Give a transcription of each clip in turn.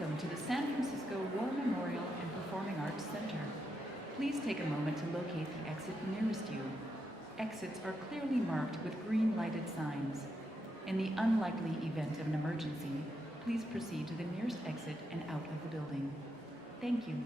Welcome to the San Francisco War Memorial and Performing Arts Center. Please take a moment to locate the exit nearest you. Exits are clearly marked with green lighted signs. In the unlikely event of an emergency, please proceed to the nearest exit and out of the building. Thank you.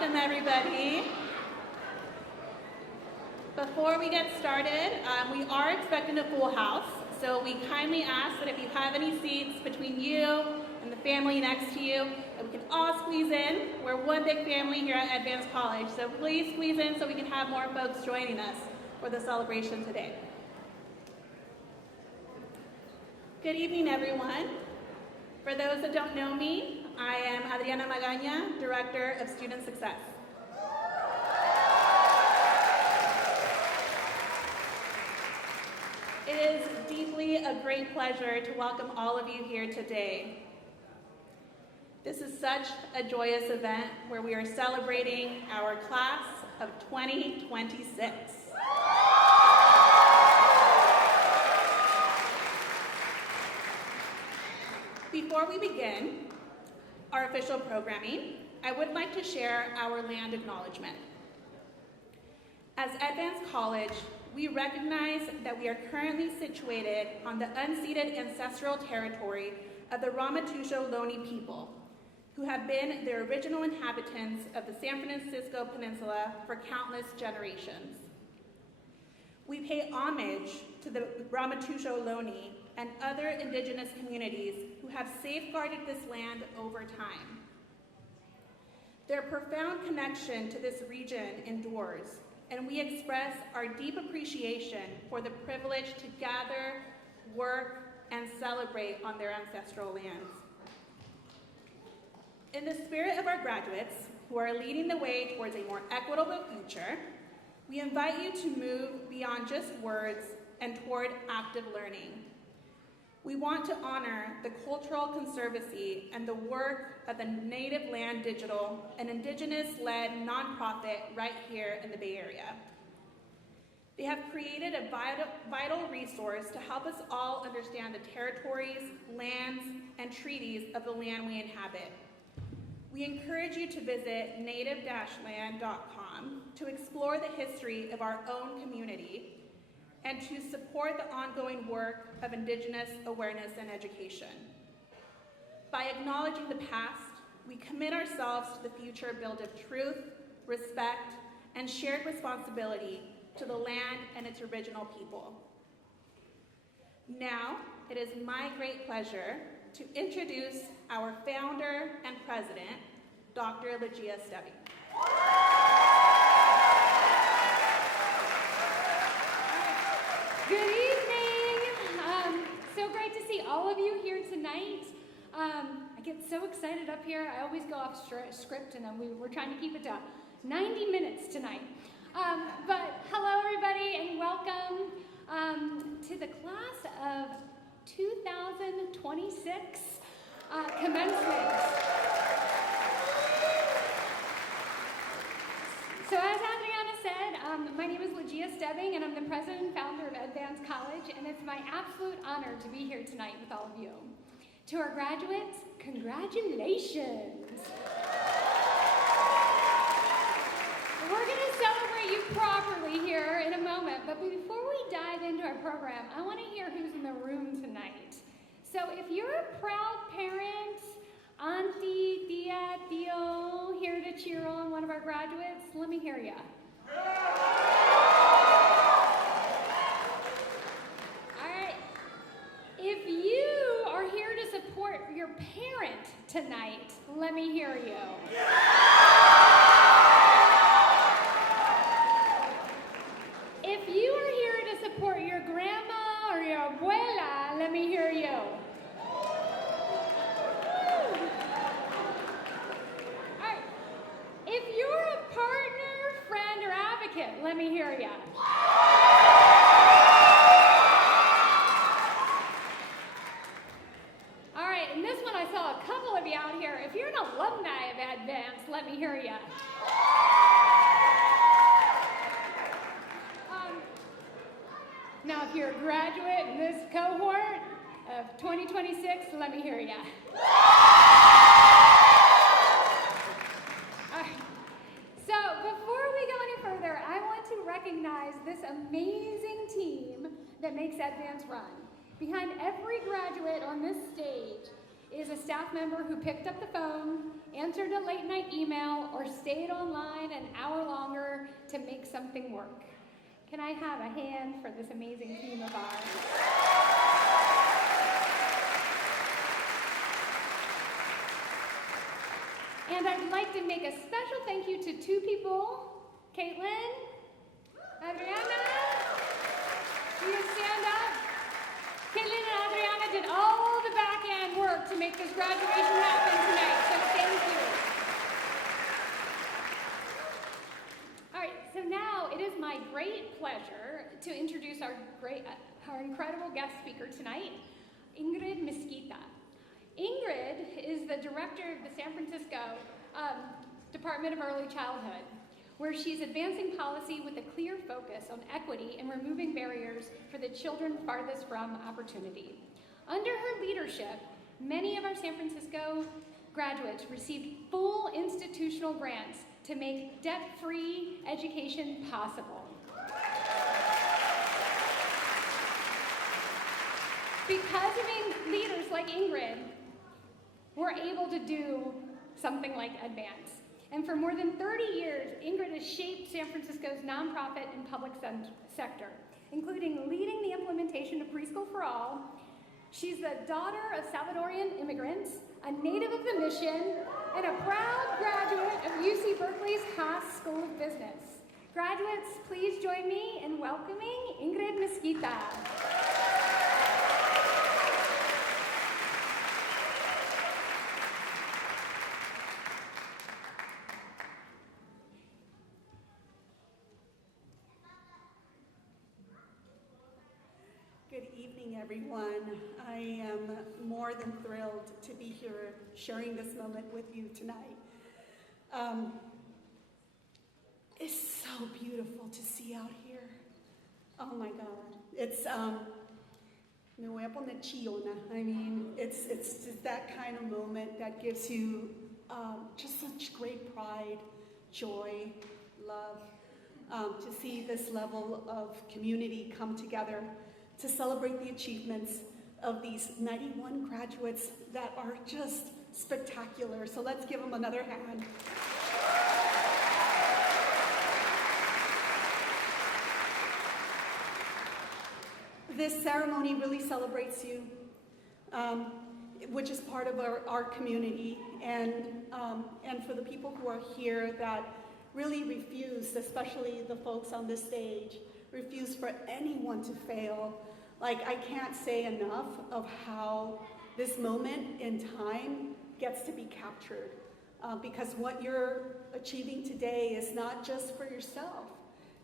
Welcome, everybody. Before we get started, we are expecting a full house, so we kindly ask that if you have any seats between you and the family next to you, and we can all squeeze in. We're one big family here at EDvance College, so please squeeze in so we can have more folks joining us for the celebration today. Good evening, everyone. For those that don't know me, I am Adriana Magaña, Director of Student Success. It is deeply a great pleasure to welcome all of you here today. This is such a joyous event where we are celebrating our class of 2026. Before we begin our official programming, I would like to share our land acknowledgement. As EDvance College, we recognize that we are currently situated on the unceded ancestral territory of the Ramaytush Ohlone people, who have been the original inhabitants of the San Francisco Peninsula for countless generations. We pay homage to the Ramaytush Ohlone and other indigenous communities who have safeguarded this land over time. Their profound connection to this region endures, and we express our deep appreciation for the privilege to gather, work, and celebrate on their ancestral lands. In the spirit of our graduates, who are leading the way towards a more equitable future, we invite you to move beyond just words and toward active learning. We want to honor the Cultural Conservancy and the work of the Native Land Digital, an indigenous-led nonprofit right here in the Bay Area. They have created a vital resource to help us all understand the territories, lands, and treaties of the land we inhabit. We encourage you to visit native-land.com to explore the history of our own community and to support the ongoing work of Indigenous awareness and education. By acknowledging the past, we commit ourselves to the future built of truth, respect, and shared responsibility to the land and its original people. Now, it is my great pleasure to introduce our founder and president, Dr. Legia Stebbing. Good evening. So great to see all of you here tonight. I get so excited up here. I always go off script, and we're trying to keep it to 90 minutes tonight. But hello, everybody, and welcome to the class of 2026 commencement. So as Adriana said, my name is Legia Stebbing, and I'm the president and founder of EDvance College, and it's my absolute honor to be here tonight with all of you. To our graduates, congratulations. We're going to celebrate you properly here in a moment, but before we dive into our program, I want to hear who's in the room tonight. So if you're a proud parent, auntie, tia, tío, here to cheer on one of our graduates, let me hear ya. All right. If you are here to support your parent tonight, let me hear you. If you are here to support your grandma or your abuela, let me hear you. Alright. If you're a partner, friend, or advocate, let me hear you. Alright, and this one I saw a couple of you out here. If you're an alumni of EDvance, let me hear you. Now, if you're a graduate in this cohort of 2026, let me hear ya. All right. So, before we go any further, I want to recognize this amazing team that makes EDvance run. Behind every graduate on this stage is a staff member who picked up the phone, answered a late night email, or stayed online an hour longer to make something work. Can I have a hand for this amazing team of ours? And I'd like to make a special thank you to two people, Caitlin, Adriana. You can stand up. Caitlin and Adriana did all the back end work to make this graduation happen tonight, so thank you. All right, so now it is my great pleasure to introduce our incredible guest speaker tonight, Ingrid Mesquita. Ingrid is the director of the San Francisco Department of Early Childhood, where she's advancing policy with a clear focus on equity and removing barriers for the children farthest from opportunity. Under her leadership, many of our San Francisco graduates received full institutional grants to make debt-free education possible. Because of leaders like Ingrid, we're able to do something like EDvance. And for more than 30 years, Ingrid has shaped San Francisco's nonprofit and public sector, including leading the implementation of Preschool for All. She's the daughter of Salvadorian immigrants, a native of the Mission, and a proud graduate of UC Berkeley's Haas School of Business. Graduates, please join me in welcoming Ingrid Mesquita. Good evening, everyone. I am more than thrilled to be here sharing this moment with you tonight. It's so beautiful to see out here. Oh my God. It's, me voy a poner chillona. I mean, it's just that kind of moment that gives you just such great pride, joy, love, to see this level of community come together to celebrate the achievements of these 91 graduates that are just spectacular. So let's give them another hand. This ceremony really celebrates you, which is part of our community, and for the people who are here that really refuse, especially the folks on this stage, refuse for anyone to fail. Like, I can't say enough of how this moment in time gets to be captured, because what you're achieving today is not just for yourself.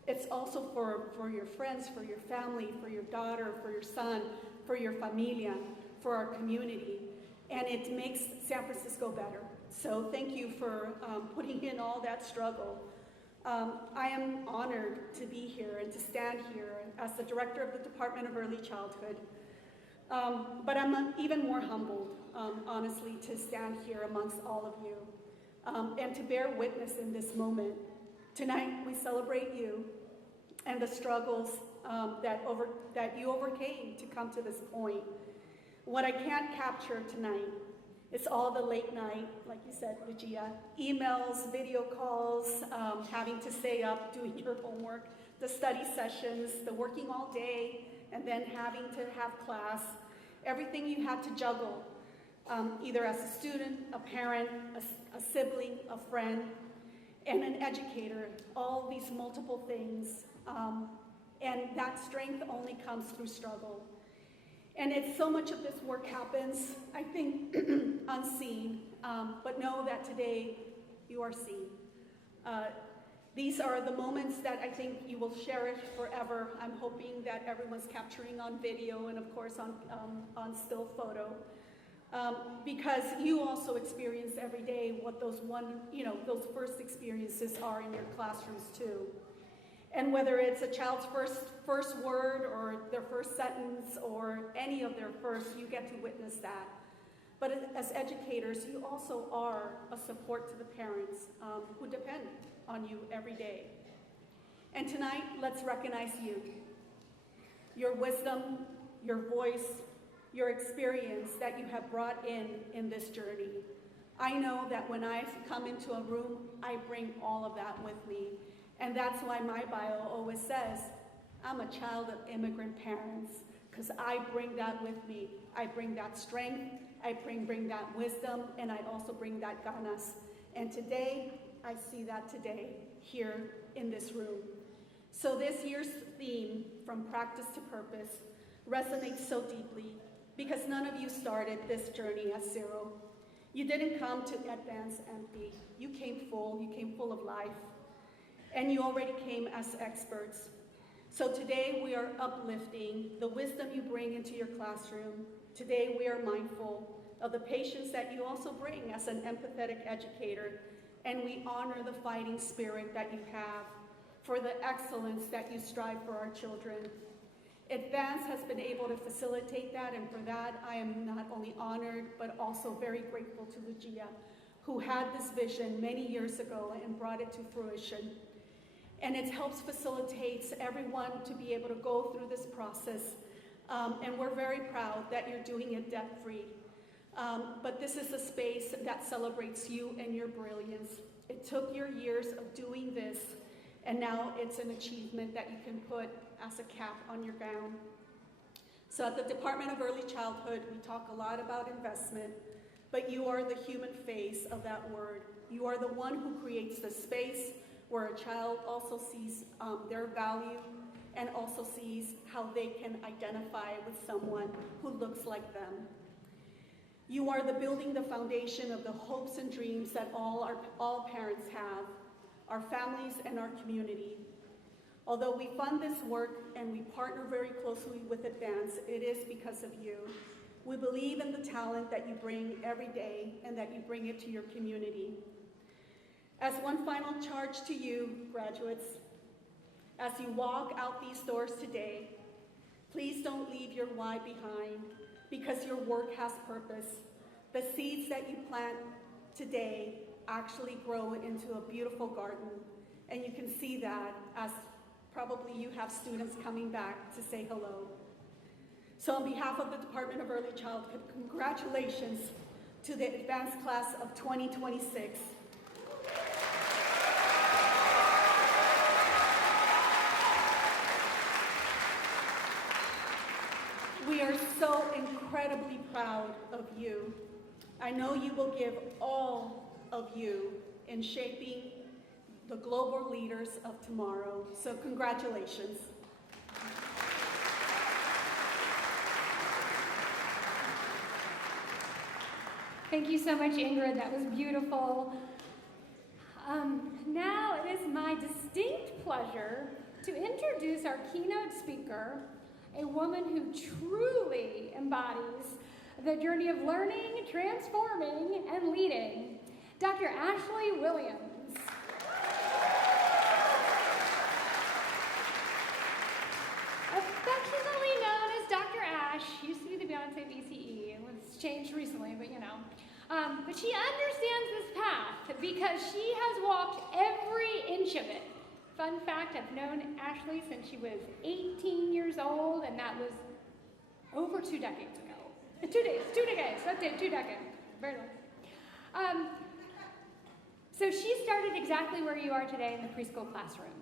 It's also for your friends, for your family, for your daughter, for your son, for your familia, for our community. And it makes San Francisco better. So thank you for putting in all that struggle. I am honored to be here and to stand here as the director of the Department of Early Childhood. But I'm even more humbled, honestly, to stand here amongst all of you and to bear witness in this moment. Tonight, we celebrate you and the struggles that you overcame to come to this point. What I can't capture tonight is all the late night, like you said, Lucia, emails, video calls, having to stay up, doing your homework, the study sessions, the working all day, and then having to have class, everything you had to juggle, either as a student, a parent, a sibling, a friend, and an educator, all these multiple things. And that strength only comes through struggle. And it's so much of this work happens, I think, unseen, but know that today you are seen. These are the moments that I think you will cherish forever. I'm hoping that everyone's capturing on video and of course on still photo. Because you also experience every day what those first experiences are in your classrooms too. And whether it's a child's first word or their first sentence or any of their first, you get to witness that. But as educators, you also are a support to the parents who depend on you every day. And tonight, let's recognize you. Your wisdom, your voice, your experience that you have brought in this journey. I know that when I come into a room, I bring all of that with me. And that's why my bio always says, I'm a child of immigrant parents, because I bring that with me. I bring that strength, I bring that wisdom, and I also bring that ganas. And today, I see that today here in this room. So this year's theme, From Practice to Purpose, resonates so deeply because none of you started this journey as zero. You didn't come to EDvance empty. You came full of life, and you already came as experts. So today we are uplifting the wisdom you bring into your classroom. Today we are mindful of the patience that you also bring as an empathetic educator, and we honor the fighting spirit that you have for the excellence that you strive for our children. EDvance has been able to facilitate that, and for that I am not only honored, but also very grateful to Lucia, who had this vision many years ago and brought it to fruition. And it helps facilitate everyone to be able to go through this process. And we're very proud that you're doing it debt-free. But this is a space that celebrates you and your brilliance. It took your years of doing this, and now it's an achievement that you can put as a cap on your gown. So at the Department of Early Childhood, we talk a lot about investment, but you are the human face of that word. You are the one who creates the space where a child also sees their value and also sees how they can identify with someone who looks like them. You are building the foundation of the hopes and dreams that all parents have, our families and our community. Although we fund this work and we partner very closely with EDvance, it is because of you. We believe in the talent that you bring every day and that you bring it to your community. As one final charge to you, graduates, as you walk out these doors today, please don't leave your why behind, because your work has purpose. The seeds that you plant today actually grow into a beautiful garden, and you can see that as probably you have students coming back to say hello. So on behalf of the Department of Early Childhood, congratulations to the EDvance class of 2026. We are so incredibly proud of you. I know you will give all of you in shaping the global leaders of tomorrow. So congratulations. Thank you so much, Ingrid. That was beautiful. Now it is my distinct pleasure to introduce our keynote speaker, a woman who truly embodies the journey of learning, transforming, and leading, Dr. Ashley Williams. Affectionately known as Dr. Ash, used to be the Beyonce of BCE. It was changed recently, but you know. But she understands this path because she has walked every inch of it. Fun fact, I've known Ashley since she was 18 years old, and that was over 2 decades ago. 2 decades, that's it, 2 decades, very long. So she started exactly where you are today in the preschool classroom.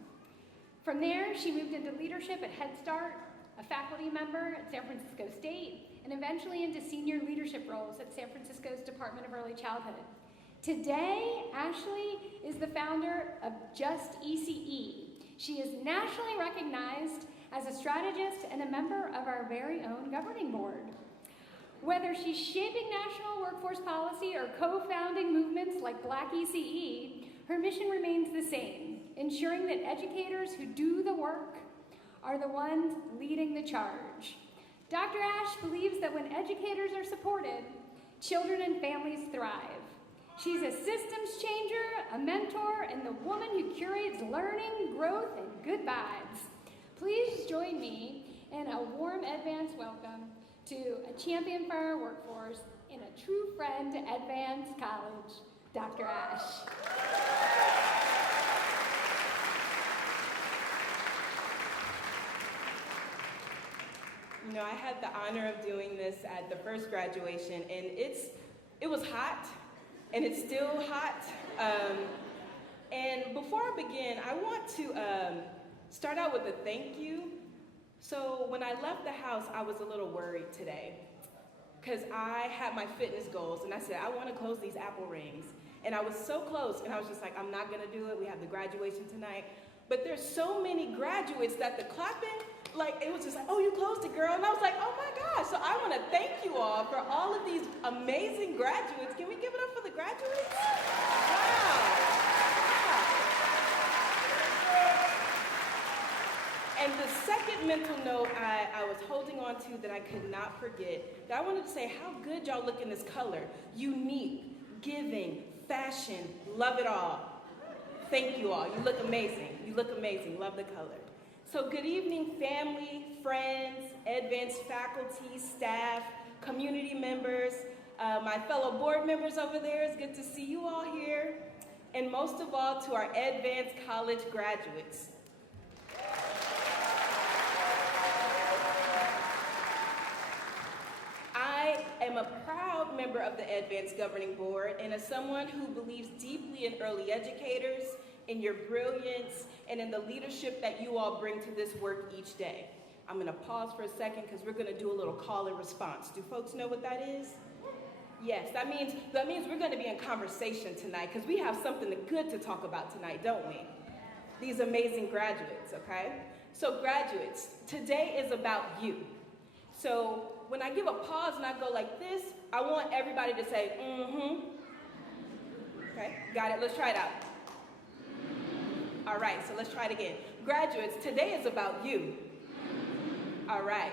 From there, she moved into leadership at Head Start, a faculty member at San Francisco State, and eventually into senior leadership roles at San Francisco's Department of Early Childhood. Today, Ashley is the founder of Just ECE. She is nationally recognized as a strategist and a member of our very own governing board. Whether she's shaping national workforce policy or co-founding movements like Black ECE, her mission remains the same, ensuring that educators who do the work are the ones leading the charge. Dr. Ash believes that when educators are supported, children and families thrive. She's a systems changer, a mentor, and the woman who curates learning, growth, and good vibes. Please join me in a warm EDvance welcome to a champion for our workforce and a true friend to EDvance College, Dr. Ash. You know, I had the honor of doing this at the first graduation, and it was hot, and it's still hot. And before I begin, I want to start out with a thank you. So when I left the house, I was a little worried today, because I had my fitness goals, and I said, I want to close these apple rings. And I was so close, and I was just like, I'm not gonna do it. We have the graduation tonight. But there's so many graduates that the clapping, like, it was just like, oh, you closed it, girl. And I was like, oh my gosh. So I wanna thank you all for all of these amazing graduates. Can we give it up for the graduates? Wow. And the second mental note I was holding on to that I could not forget, that I wanted to say how good y'all look in this color. Unique, giving, fashion, love it all. Thank you all. You look amazing. You look amazing. Love the color. So good evening, family, friends, EDvance faculty, staff, community members, my fellow board members over there. It's good to see you all here. And most of all, to our EDvance College graduates. I am a proud member of the EDvance Governing Board, and as someone who believes deeply in early educators, in your brilliance, and in the leadership that you all bring to this work each day. I'm gonna pause for a second because we're gonna do a little call and response. Do folks know what that is? Yes, that means we're gonna be in conversation tonight because we have something good to talk about tonight, don't we? These amazing graduates, okay? So graduates, today is about you. So when I give a pause and I go like this, I want everybody to say, mm-hmm. Okay, got it, let's try it out. All right, so let's try it again. Graduates, today is about you. All right,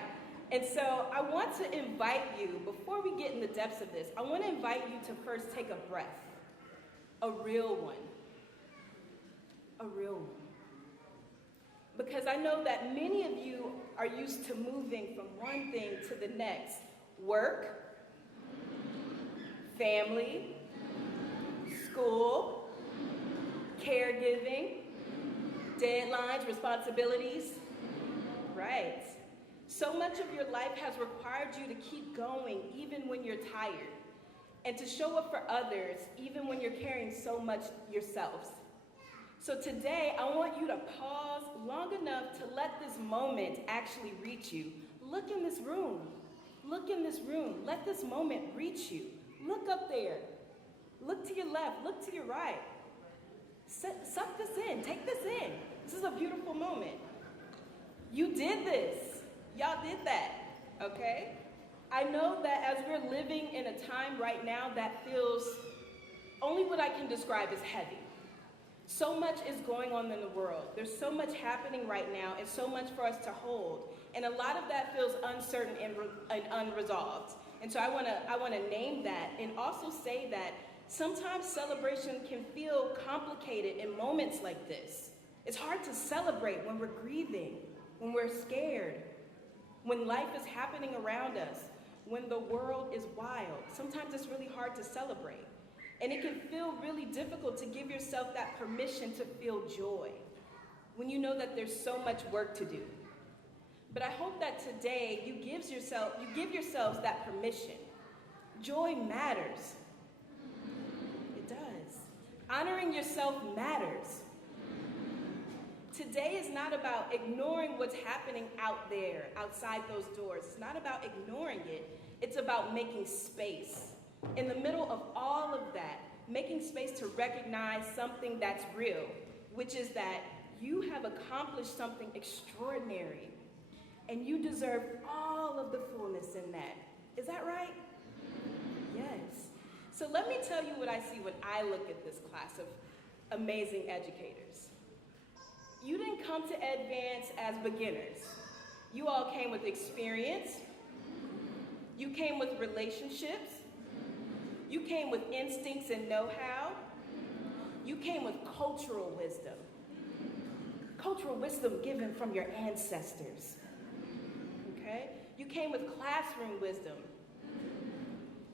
and so I want to invite you, before we get in the depths of this, I want to invite you to first take a breath. A real one. A real one. Because I know that many of you are used to moving from one thing to the next. Work, family, school, caregiving, deadlines, responsibilities. Right. So much of your life has required you to keep going even when you're tired, and to show up for others even when you're carrying so much yourselves. So today, I want you to pause long enough to let this moment actually reach you. Look in this room. Look in this room. Let this moment reach you. Look up there. Look to your left. Look to your right. Suck this in. Take this in. This is a beautiful moment. You did this. Y'all did that, okay? I know that as we're living in a time right now that feels, only what I can describe as heavy. So much is going on in the world. There's so much happening right now and so much for us to hold. And a lot of that feels uncertain and unresolved. And so I wanna name that and also say that sometimes celebration can feel complicated in moments like this. It's hard to celebrate when we're grieving, when we're scared, when life is happening around us, when the world is wild. Sometimes it's really hard to celebrate. And it can feel really difficult to give yourself that permission to feel joy when you know that there's so much work to do. But I hope that today you give yourselves that permission. Joy matters. It does. Honoring yourself matters. Today is not about ignoring what's happening out there, outside those doors. It's not about ignoring it. It's about making space. In the middle of all of that, making space to recognize something that's real, which is that you have accomplished something extraordinary, and you deserve all of the fullness in that. Is that right? Yes. So let me tell you what I see when I look at this class of amazing educators. You didn't come to EDvance as beginners. You all came with experience. You came with relationships. You came with instincts and know-how. You came with cultural wisdom. Cultural wisdom given from your ancestors. Okay? You came with classroom wisdom.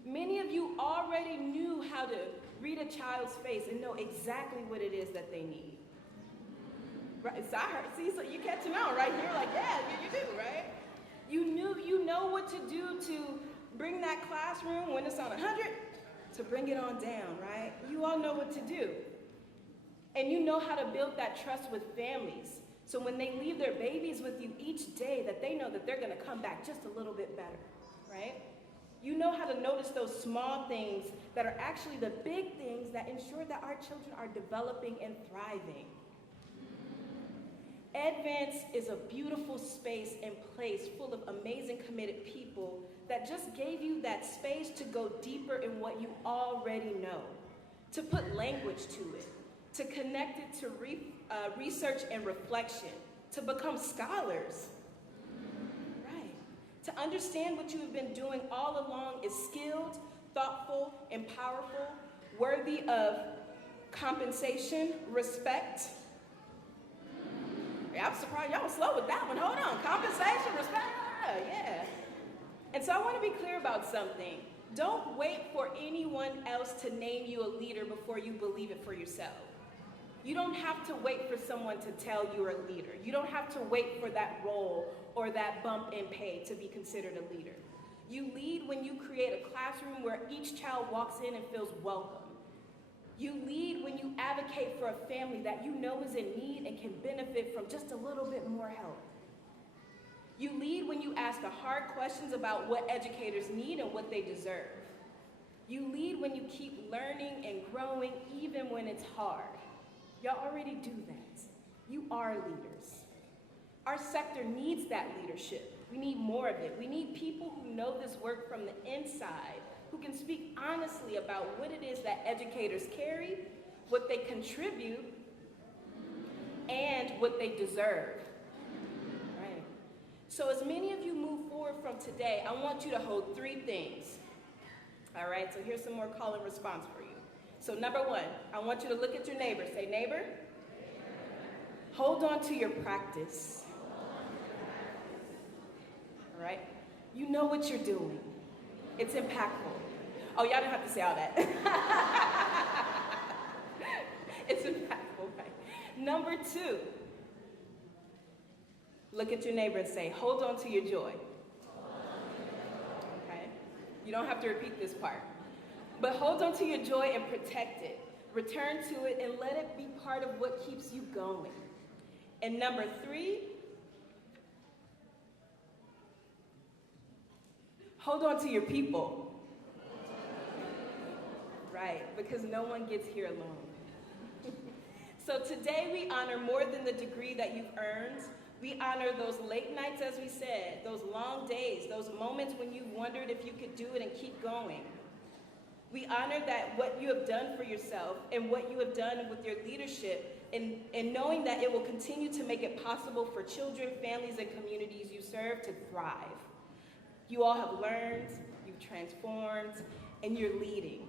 Many of you already knew how to read a child's face and know exactly what it is that they need. Right? So so you catching on right here, like, yeah, you do, right? You know what to do to bring that classroom when it's on 100, to bring it on down, right? You all know what to do. And you know how to build that trust with families. So when they leave their babies with you each day, that they know that they're gonna come back just a little bit better, right? You know how to notice those small things that are actually the big things that ensure that our children are developing and thriving. EDvance is a beautiful space and place full of amazing, committed people that just gave you that space to go deeper in what you already know, to put language to it, to connect it to research and reflection, to become scholars. Right. To understand what you have been doing all along is skilled, thoughtful, and powerful, worthy of compensation, respect. Yeah, I'm surprised y'all slow with that one. Hold on. Compensation, respect. Yeah. And so I want to be clear about something. Don't wait for anyone else to name you a leader before you believe it for yourself. You don't have to wait for someone to tell you're a leader. You don't have to wait for that role or that bump in pay to be considered a leader. You lead when you create a classroom where each child walks in and feels welcome. You lead when you advocate for a family that you know is in need and can benefit from just a little bit more help. You lead when you ask the hard questions about what educators need and what they deserve. You lead when you keep learning and growing even when it's hard. Y'all already do that. You are leaders. Our sector needs that leadership. We need more of it. We need people who know this work from the inside, who can speak honestly about what it is that educators carry, what they contribute, and what they deserve. Right. So as many of you move forward from today, I want you to hold 3 things. All right, so here's some more call and response for you. So number 1, I want you to look at your neighbor. Say, neighbor, hold on to your practice. All right? You know what you're doing. It's impactful. Oh, y'all didn't have to say all that. It's impactful, right? Number 2, look at your neighbor and say, hold on to your joy. Okay? You don't have to repeat this part. But hold on to your joy and protect it. Return to it and let it be part of what keeps you going. And number 3, hold on to your people. Right, because no one gets here alone. So today we honor more than the degree that you've earned. We honor those late nights, as we said, those long days, those moments when you wondered if you could do it and keep going. We honor that what you have done for yourself and what you have done with your leadership and knowing that it will continue to make it possible for children, families, and communities you serve to thrive. You all have learned, you've transformed, and you're leading.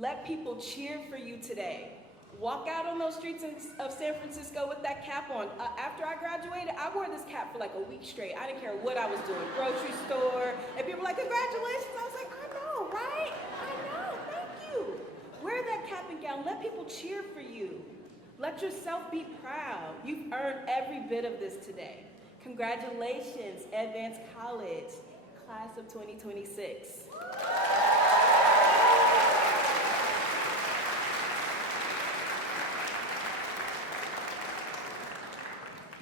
Let people cheer for you today. Walk out on those streets of San Francisco with that cap on. After I graduated, I wore this cap for like a week straight. I didn't care what I was doing. Grocery store, and people were like, congratulations. I was like, I know, right? I know, thank you. Wear that cap and gown. Let people cheer for you. Let yourself be proud. You've earned every bit of this today. Congratulations, EDvance College, class of 2026.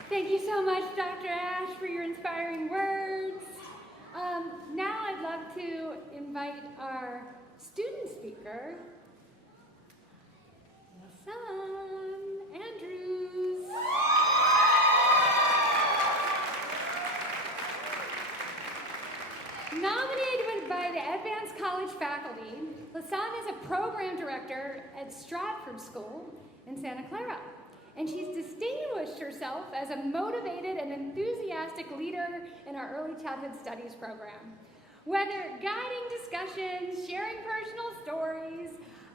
Thank you so much, Dr. Ash, for your inspiring words. Now I'd love to invite our student speaker, Hassan Andrews. Nominated by the EDvance College faculty, Hassan is a program director at Stratford School in Santa Clara. And she's distinguished herself as a motivated and enthusiastic leader in our early childhood studies program. Whether guiding discussions, sharing personal stories,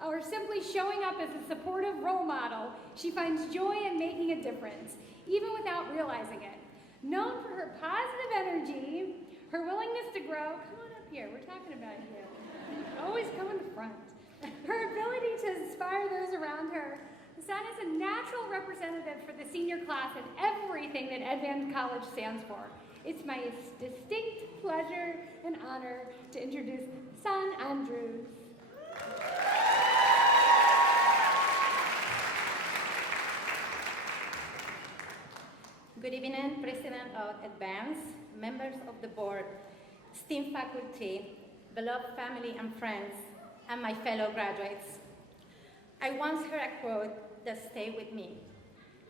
or simply showing up as a supportive role model, she finds joy in making a difference, even without realizing it. Known for her positive energy, her willingness to grow, come on up here, we're talking about you. Always come in the front. Her ability to inspire those around her, Hassan is a natural representative for the senior class and everything that EDvance College stands for. It's my distinct pleasure and honor to introduce Hassan Andrews. Good evening, President of EDvance, members of the board, esteemed faculty, beloved family and friends, and my fellow graduates. I once heard a quote that stayed with me.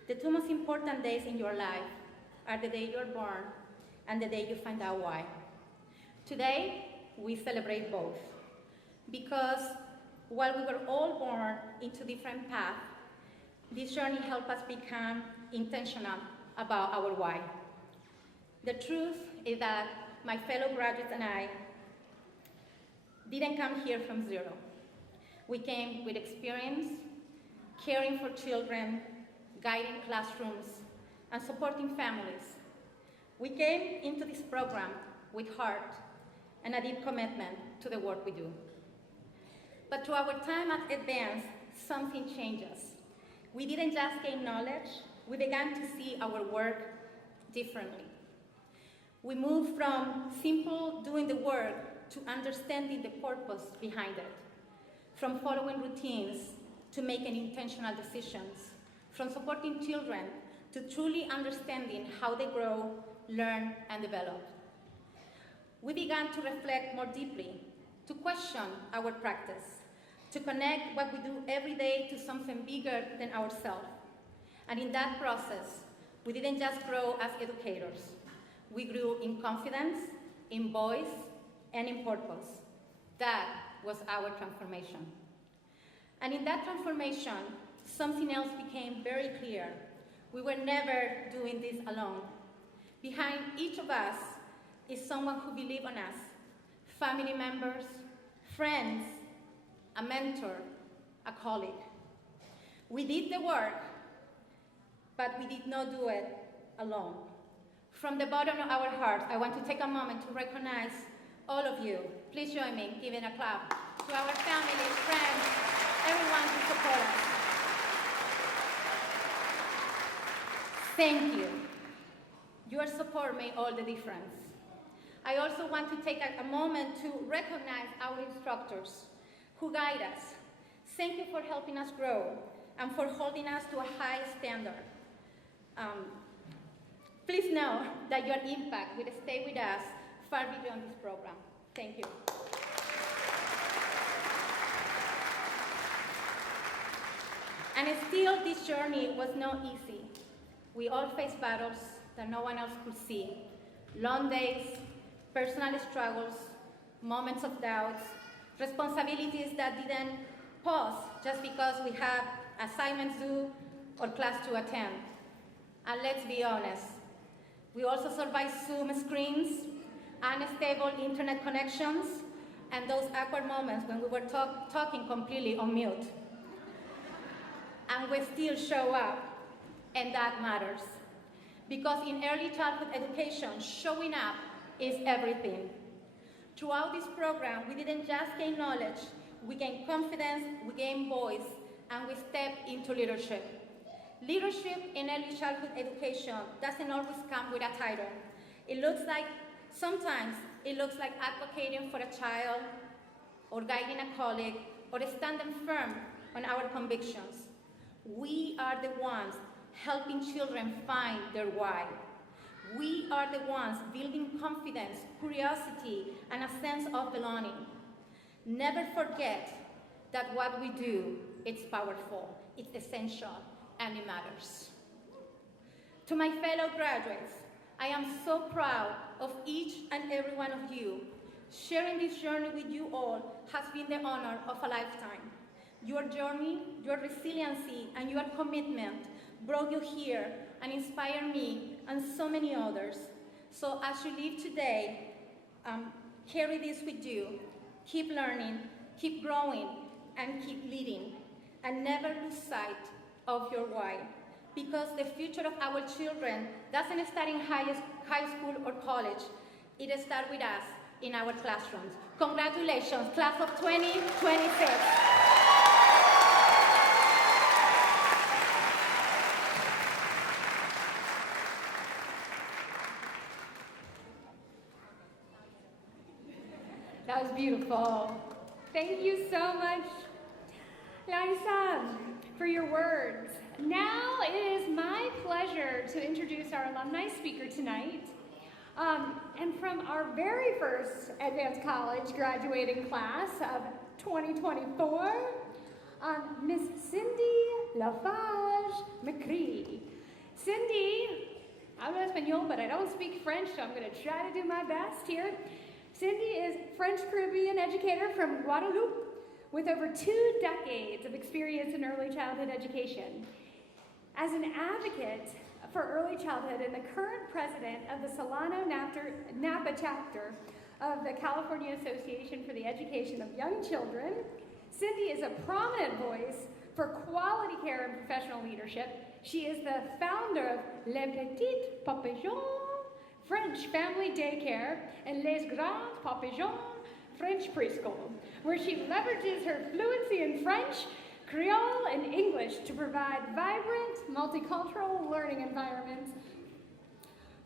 The two most important days in your life are the day you're born and the day you find out why. Today, we celebrate both, because while we were all born into different paths, this journey helped us become intentional about our why. The truth is that my fellow graduates and I didn't come here from zero. We came with experience, caring for children, guiding classrooms, and supporting families. We came into this program with heart and a deep commitment to the work we do. But through our time at EDvance, something changes. We didn't just gain knowledge, we began to see our work differently. We moved from simple doing the work to understanding the purpose behind it, from following routines to making intentional decisions, from supporting children to truly understanding how they grow, learn, and develop. We began to reflect more deeply, to question our practice, to connect what we do every day to something bigger than ourselves. And in that process, we didn't just grow as educators. We grew in confidence, in voice, and in purpose. That was our transformation. And in that transformation, something else became very clear. We were never doing this alone. Behind each of us is someone who believed in us, family members, friends, a mentor, a colleague. We did the work, but we did not do it alone. From the bottom of our hearts, I want to take a moment to recognize all of you. Please join me in giving a clap to our family, friends, everyone who support us. Thank you. Your support made all the difference. I also want to take a moment to recognize our instructors who guide us. Thank you for helping us grow and for holding us to a high standard. Please know that your impact will stay with us far beyond this program. Thank you. And still, this journey was not easy. We all faced battles that no one else could see. Long days, personal struggles, moments of doubts, responsibilities that didn't pause just because we had assignments due or class to attend. And let's be honest, we also survived Zoom screens, unstable internet connections, and those awkward moments when we were talking completely on mute. And we still show up, and that matters. Because in early childhood education, showing up is everything. Throughout this program, we didn't just gain knowledge, we gained confidence, we gained voice, and we stepped into leadership. Leadership in early childhood education doesn't always come with a title. Sometimes it looks like advocating for a child, or guiding a colleague, or standing firm on our convictions. We are the ones helping children find their why. We are the ones building confidence, curiosity, and a sense of belonging. Never forget that what we do, it's powerful, it's essential, and it matters. To my fellow graduates, I am so proud of each and every one of you. Sharing this journey with you all has been the honor of a lifetime. Your journey, your resiliency, and your commitment brought you here and inspired me and so many others. So as you leave today, carry this with you. Keep learning, keep growing, and keep leading. And never lose sight of your why. Because the future of our children doesn't start in high school or college. It starts with us in our classrooms. Congratulations, class of 2026. That was beautiful. Thank you so much, Larissa, for your words. Now it is my pleasure to introduce our alumni speaker tonight. And from our very first Advanced College graduating class of 2024, Miss Cindy Lafage McCree. Cindy, hablo español, but I don't speak French, so I'm going to try to do my best here. Cindy is French-Caribbean educator from Guadeloupe with over 2 decades of experience in early childhood education. As an advocate for early childhood and the current president of the Solano Napa chapter of the California Association for the Education of Young Children, Cindy is a prominent voice for quality care and professional leadership. She is the founder of Les Petits Papillons French Family Daycare and Les Grands Papillons French Preschool, where she leverages her fluency in French, Creole, and English to provide vibrant, multicultural learning environments.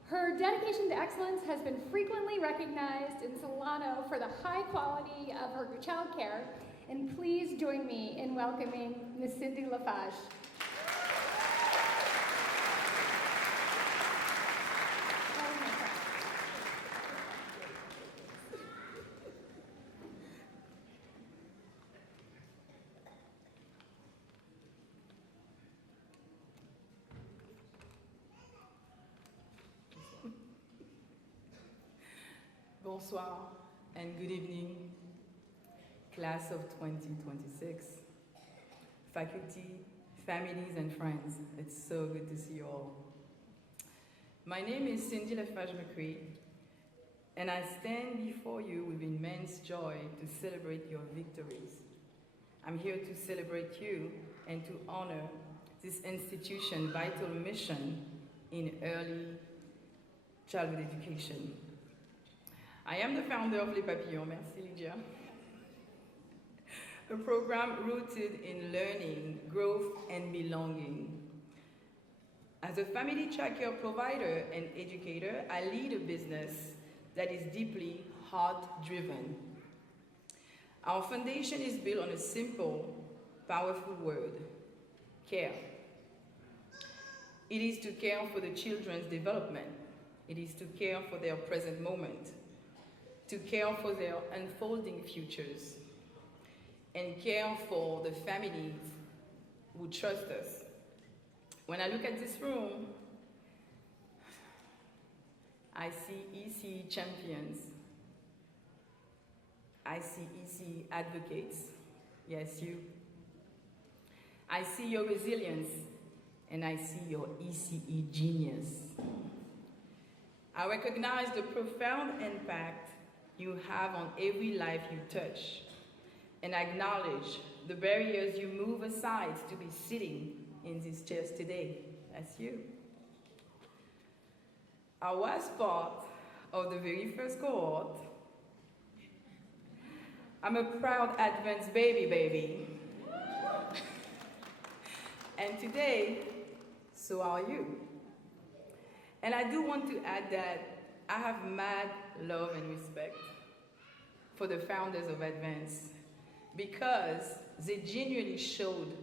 Her dedication to excellence has been frequently recognized in Solano for the high quality of her childcare, and please join me in welcoming Ms. Cindy Lafage. Bonsoir and good evening, class of 2026, faculty, families, and friends. It's so good to see you all. My name is Cindy Lafage McCree, and I stand before you with immense joy to celebrate your victories. I'm here to celebrate you and to honor this institution's vital mission in early childhood education. I am the founder of Les Papillons, merci Lydia, a program rooted in learning, growth, and belonging. As a family childcare provider and educator, I lead a business that is deeply heart-driven. Our foundation is built on a simple, powerful word: care. It is to care for the children's development. It is to care for their present moment, to care for their unfolding futures, and care for the families who trust us. When I look at this room, I see EC champions. I see EC advocates. Yes, you. I see your resilience, and I see your ECE genius. I recognize the profound impact you have on every life you touch, and I acknowledge the barriers you move aside to be sitting in these chairs today. That's you. I was part of the very first cohort. I'm a proud Advance baby. And today, so are you. And I do want to add that I have mad love and respect for the founders of Advance because they genuinely showed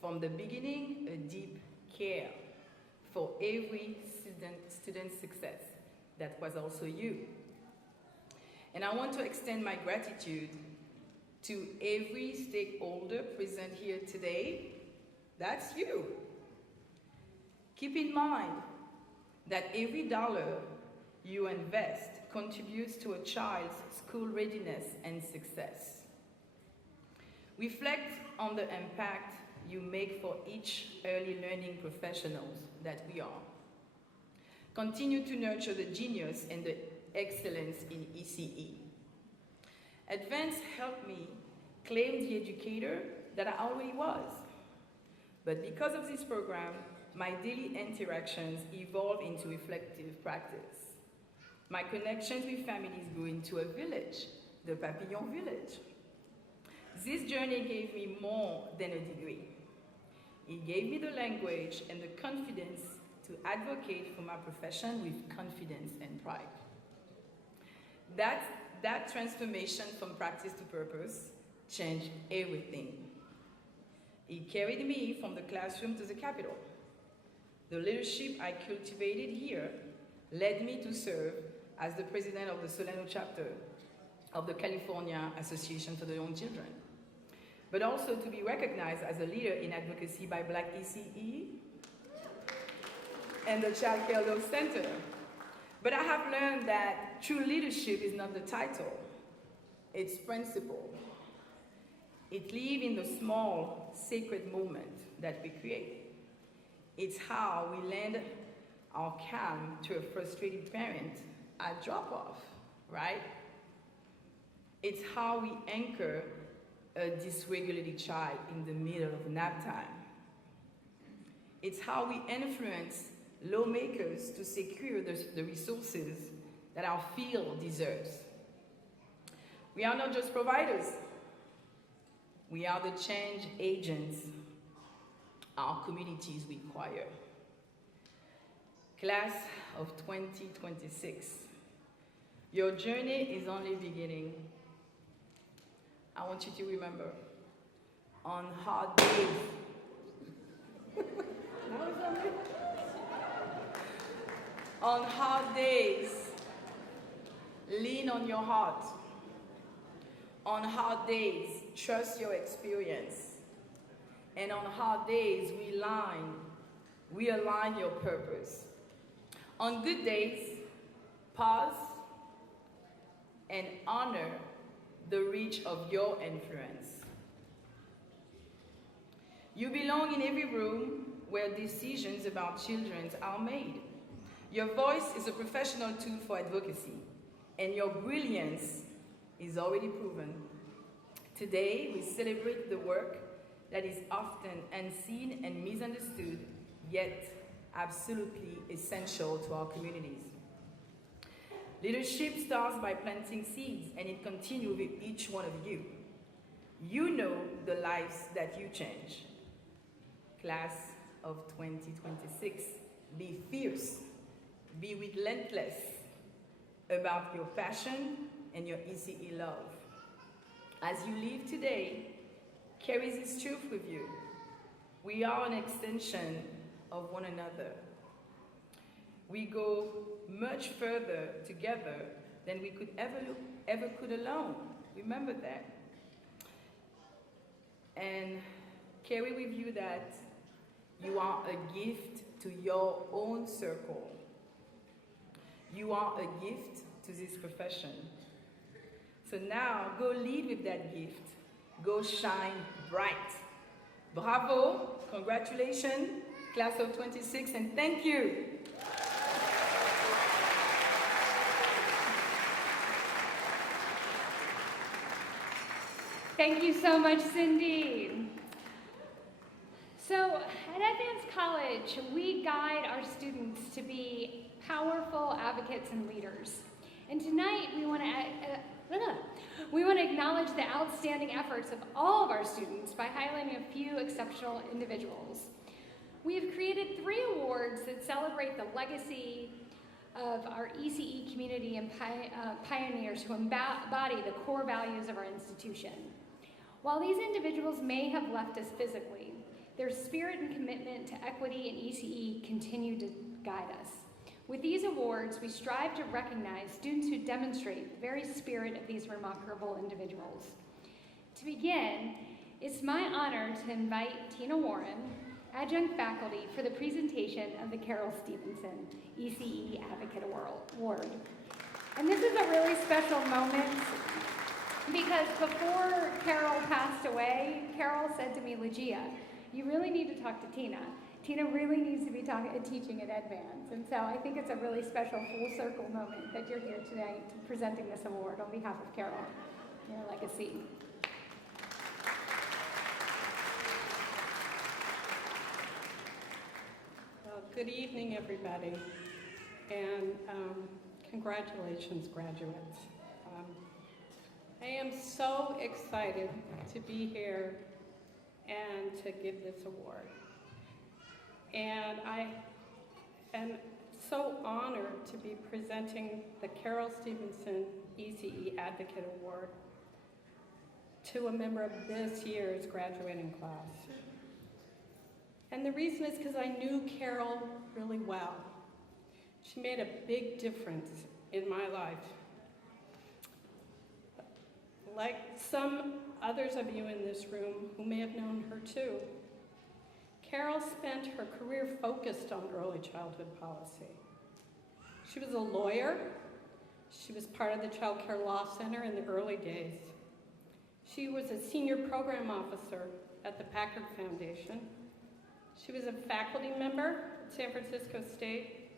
from the beginning a deep care for every student's success. That was also you. And I want to extend my gratitude to every stakeholder present here today. That's you. Keep in mind that every dollar you invest contributes to a child's school readiness and success. Reflect on the impact you make for each early learning professionals that we are. Continue to nurture the genius and the excellence in ECE. Advance helped me claim the educator that I already was. But because of this program, my daily interactions evolved into reflective practice. My connections with families grew into a village, the Papillon Village. This journey gave me more than a degree. It gave me the language and the confidence to advocate for my profession with confidence and pride. That transformation from practice to purpose changed everything. It carried me from the classroom to the Capitol. The leadership I cultivated here led me to serve as the president of the Solano chapter of the California Association for the Young Children, but also to be recognized as a leader in advocacy by Black ECE and the Child Care Law Center. But I have learned that true leadership is not the title, it's principle. It lives in the small, sacred moment that we create. It's how we lend our calm to a frustrated parent at drop-off, right? It's how we anchor a dysregulated child in the middle of nap time. It's how we influence lawmakers to secure the resources that our field deserves. We are not just providers. We are the change agents our communities require. Class of 2026, your journey is only beginning. I want you to remember, on hard days, on hard days, lean on your heart. On hard days, trust your experience. And on hard days, realign your purpose. On good days, pause and honor the reach of your influence. You belong in every room where decisions about children are made. Your voice is a professional tool for advocacy, and your brilliance is already proven. Today, we celebrate the work that is often unseen and misunderstood, yet absolutely essential to our communities. Leadership starts by planting seeds, and it continues with each one of you. You know the lives that you change. Class of 2026, be fierce, be relentless about your passion and your ECE love. As you leave today, carry this truth with you. We are an extension of one another. We go much further together than we could ever could alone. Remember that. And carry with you that you are a gift to your own circle. You are a gift to this profession. So now, go lead with that gift. Go shine bright. Bravo, congratulations, class of 26, and thank you. Thank you so much, Cindy. So at EDvance College, we guide our students to be powerful advocates and leaders. And tonight, we want to acknowledge the outstanding efforts of all of our students by highlighting a few exceptional individuals. We have created 3 awards that celebrate the legacy of our ECE community and pioneers who embody the core values of our institution. While these individuals may have left us physically, their spirit and commitment to equity and ECE continue to guide us. With these awards, we strive to recognize students who demonstrate the very spirit of these remarkable individuals. To begin, it's my honor to invite Tina Warren, adjunct faculty, for the presentation of the Carol Stevenson ECE Advocate Award. And this is a really special moment because before Carol passed away, Carol said to me, "Legia, you really need to talk to Tina. Tina really needs to be teaching at EDvance." And so I think it's a really special full circle moment that you're here tonight presenting this award on behalf of Carol, your legacy. Well, good evening, everybody, and congratulations, graduates. I am so excited to be here and to give this award. And I am so honored to be presenting the Carol Stevenson ECE Advocate Award to a member of this year's graduating class. And the reason is because I knew Carol really well. She made a big difference in my life. Like some others of you in this room who may have known her too, Carol spent her career focused on early childhood policy. She was a lawyer. She was part of the Child Care Law Center in the early days. She was a senior program officer at the Packard Foundation. She was a faculty member at San Francisco State,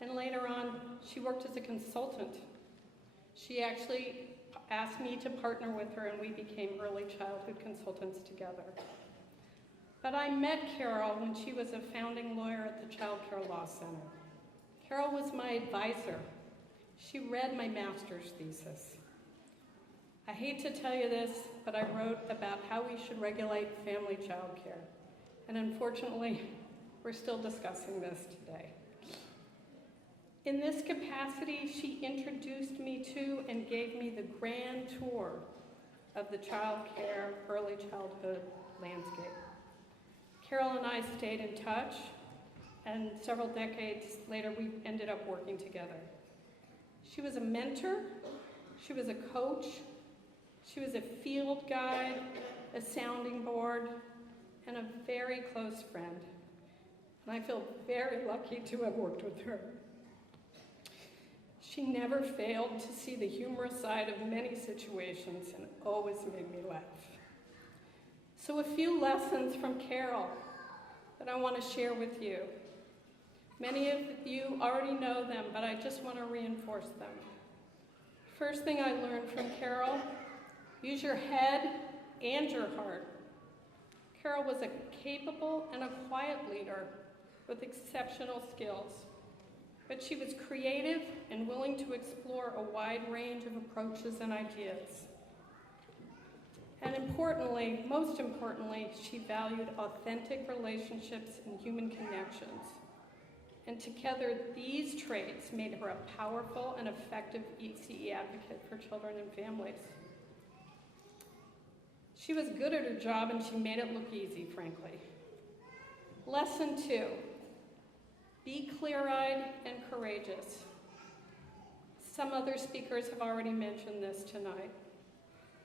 and later on, she worked as a consultant. She actually asked me to partner with her, and we became early childhood consultants together. But I met Carol when she was a founding lawyer at the Child Care Law Center. Carol was my advisor. She read my master's thesis. I hate to tell you this, but I wrote about how we should regulate family child care. And unfortunately, we're still discussing this today. In this capacity, she introduced me to and gave me the grand tour of the child care, early childhood landscape. Carol and I stayed in touch, and several decades later, we ended up working together. She was a mentor, she was a coach, she was a field guide, a sounding board, and a very close friend. And I feel very lucky to have worked with her. She never failed to see the humorous side of many situations and always made me laugh. So a few lessons from Carol that I want to share with you. Many of you already know them, but I just want to reinforce them. First thing I learned from Carol, use your head and your heart. Carol was a capable and a quiet leader with exceptional skills, but she was creative and willing to explore a wide range of approaches and ideas. And importantly, most importantly, she valued authentic relationships and human connections. And together, these traits made her a powerful and effective ECE advocate for children and families. She was good at her job, and she made it look easy, frankly. Lesson 2, be clear-eyed and courageous. Some other speakers have already mentioned this tonight.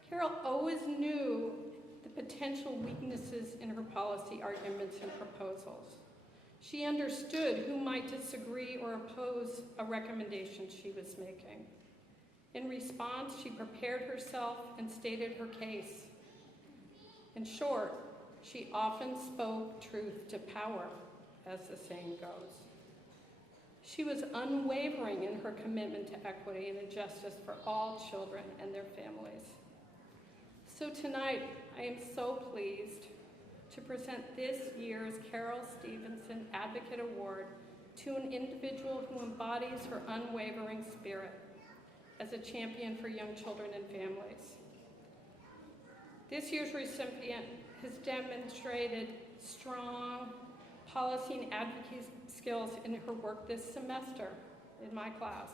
Carol always knew the potential weaknesses in her policy arguments and proposals. She understood who might disagree or oppose a recommendation she was making. In response, she prepared herself and stated her case. In short, she often spoke truth to power, as the saying goes. She was unwavering in her commitment to equity and justice for all children and their families. So tonight, I am so pleased to present this year's Carol Stevenson Advocate Award to an individual who embodies her unwavering spirit as a champion for young children and families. This year's recipient has demonstrated strong policy and advocacy skills in her work this semester in my class.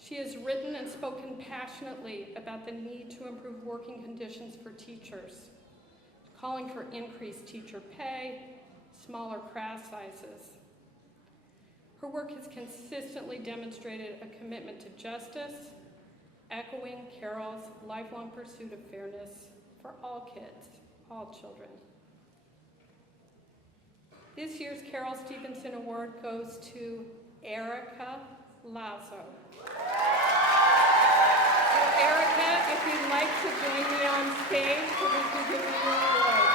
She has written and spoken passionately about the need to improve working conditions for teachers, calling for increased teacher pay, smaller class sizes. Her work has consistently demonstrated a commitment to justice, echoing Carol's lifelong pursuit of fairness for all kids, all children. This year's Carol Stevenson Award goes to Erica Lazo. So Erica, if you'd like to join me on stage so we can give you your award.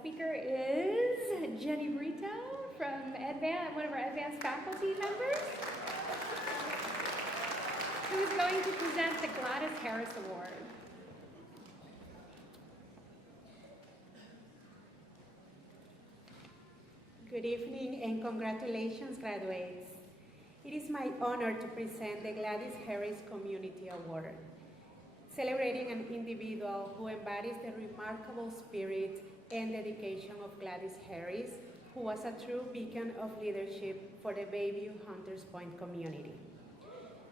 speaker is Jenny Brito from EDvance, one of our EDvance faculty members, who is going to present the Gladys Harris Award. Good evening and congratulations, graduates. It is my honor to present the Gladys Harris Community Award, celebrating an individual who embodies the remarkable spirit and dedication of Gladys Harris, who was a true beacon of leadership for the Bayview Hunters Point community.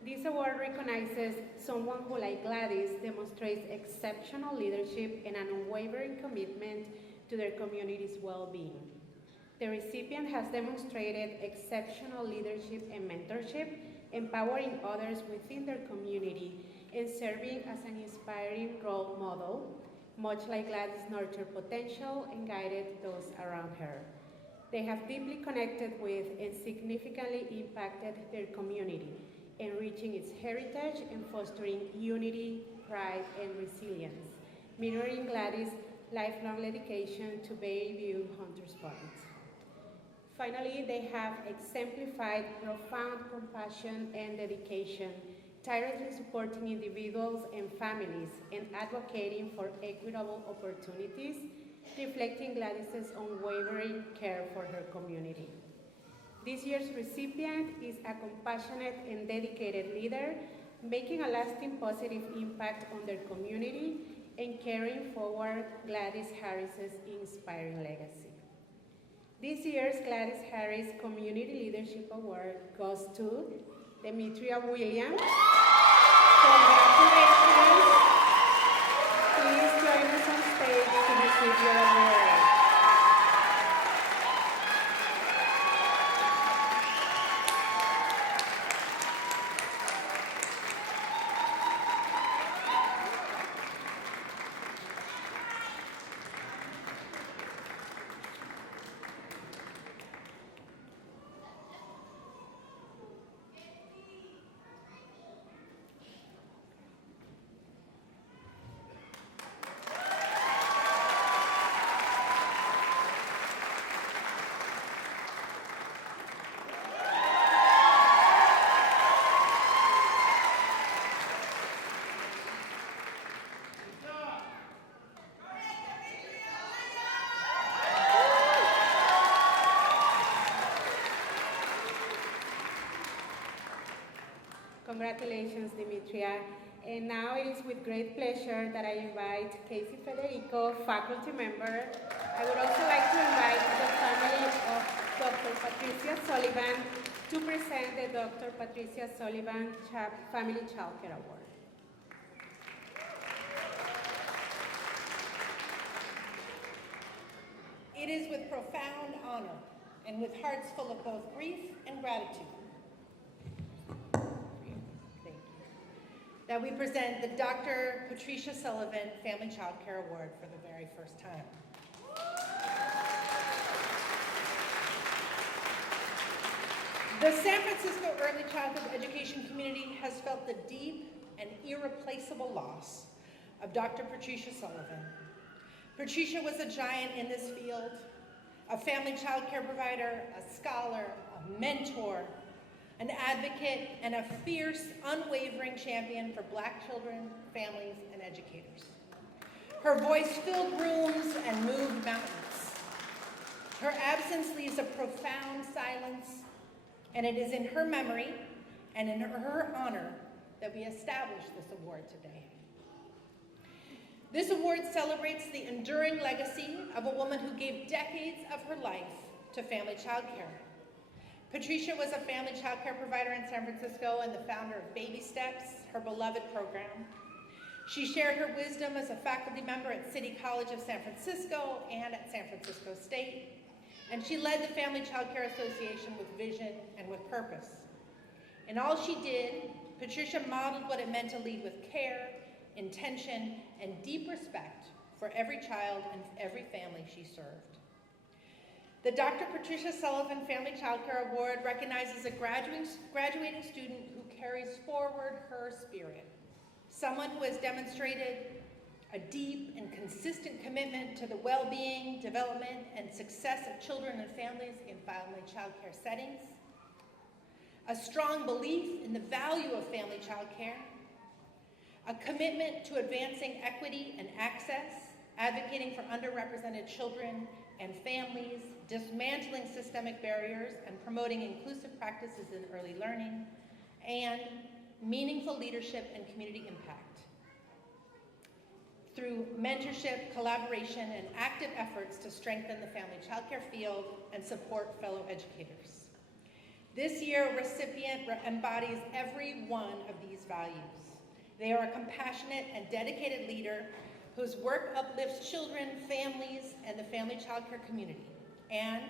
This award recognizes someone who, like Gladys, demonstrates exceptional leadership and an unwavering commitment to their community's well-being. The recipient has demonstrated exceptional leadership and mentorship, empowering others within their community and serving as an inspiring role model, much like Gladys nurtured potential and guided those around her. They have deeply connected with and significantly impacted their community, enriching its heritage and fostering unity, pride, and resilience, mirroring Gladys' lifelong dedication to Bayview Hunters Point. Finally, they have exemplified profound compassion and dedication, tirelessly supporting individuals and families and advocating for equitable opportunities, reflecting Gladys's unwavering care for her community. This year's recipient is a compassionate and dedicated leader, making a lasting positive impact on their community and carrying forward Gladys Harris's inspiring legacy. This year's Gladys Harris Community Leadership Award goes to Demetria Williams. Congratulations. Please join us on stage to receive your award. Congratulations, Demetria. And now it is with great pleasure that I invite Casey Federico, faculty member. I would also like to invite the family of Dr. Patricia Sullivan to present the Dr. Patricia Sullivan Family Child Care Award. It is with profound honor and with hearts full of both grief and gratitude that we present the Dr. Patricia Sullivan Family Child Care Award for the very first time. The San Francisco early childhood education community has felt the deep and irreplaceable loss of Dr. Patricia Sullivan. Patricia was a giant in this field, a family child care provider, a scholar, a mentor, an advocate, and a fierce, unwavering champion for Black children, families, and educators. Her voice filled rooms and moved mountains. Her absence leaves a profound silence, and it is in her memory and in her honor that we establish this award today. This award celebrates the enduring legacy of a woman who gave decades of her life to family child care. Patricia was a family child care provider in San Francisco and the founder of Baby Steps, her beloved program. She shared her wisdom as a faculty member at City College of San Francisco and at San Francisco State. And she led the Family Child Care Association with vision and with purpose. In all she did, Patricia modeled what it meant to lead with care, intention, and deep respect for every child and every family she served. The Dr. Patricia Sullivan Family Child Care Award recognizes a graduating student who carries forward her spirit, someone who has demonstrated a deep and consistent commitment to the well-being, development, and success of children and families in family child care settings, a strong belief in the value of family child care, a commitment to advancing equity and access, advocating for underrepresented children and families, dismantling systemic barriers, and promoting inclusive practices in early learning, and meaningful leadership and community impact. Through mentorship, collaboration, and active efforts to strengthen the family child care field and support fellow educators. This year, recipient embodies every one of these values. They are a compassionate and dedicated leader whose work uplifts children, families, and the family child care community, and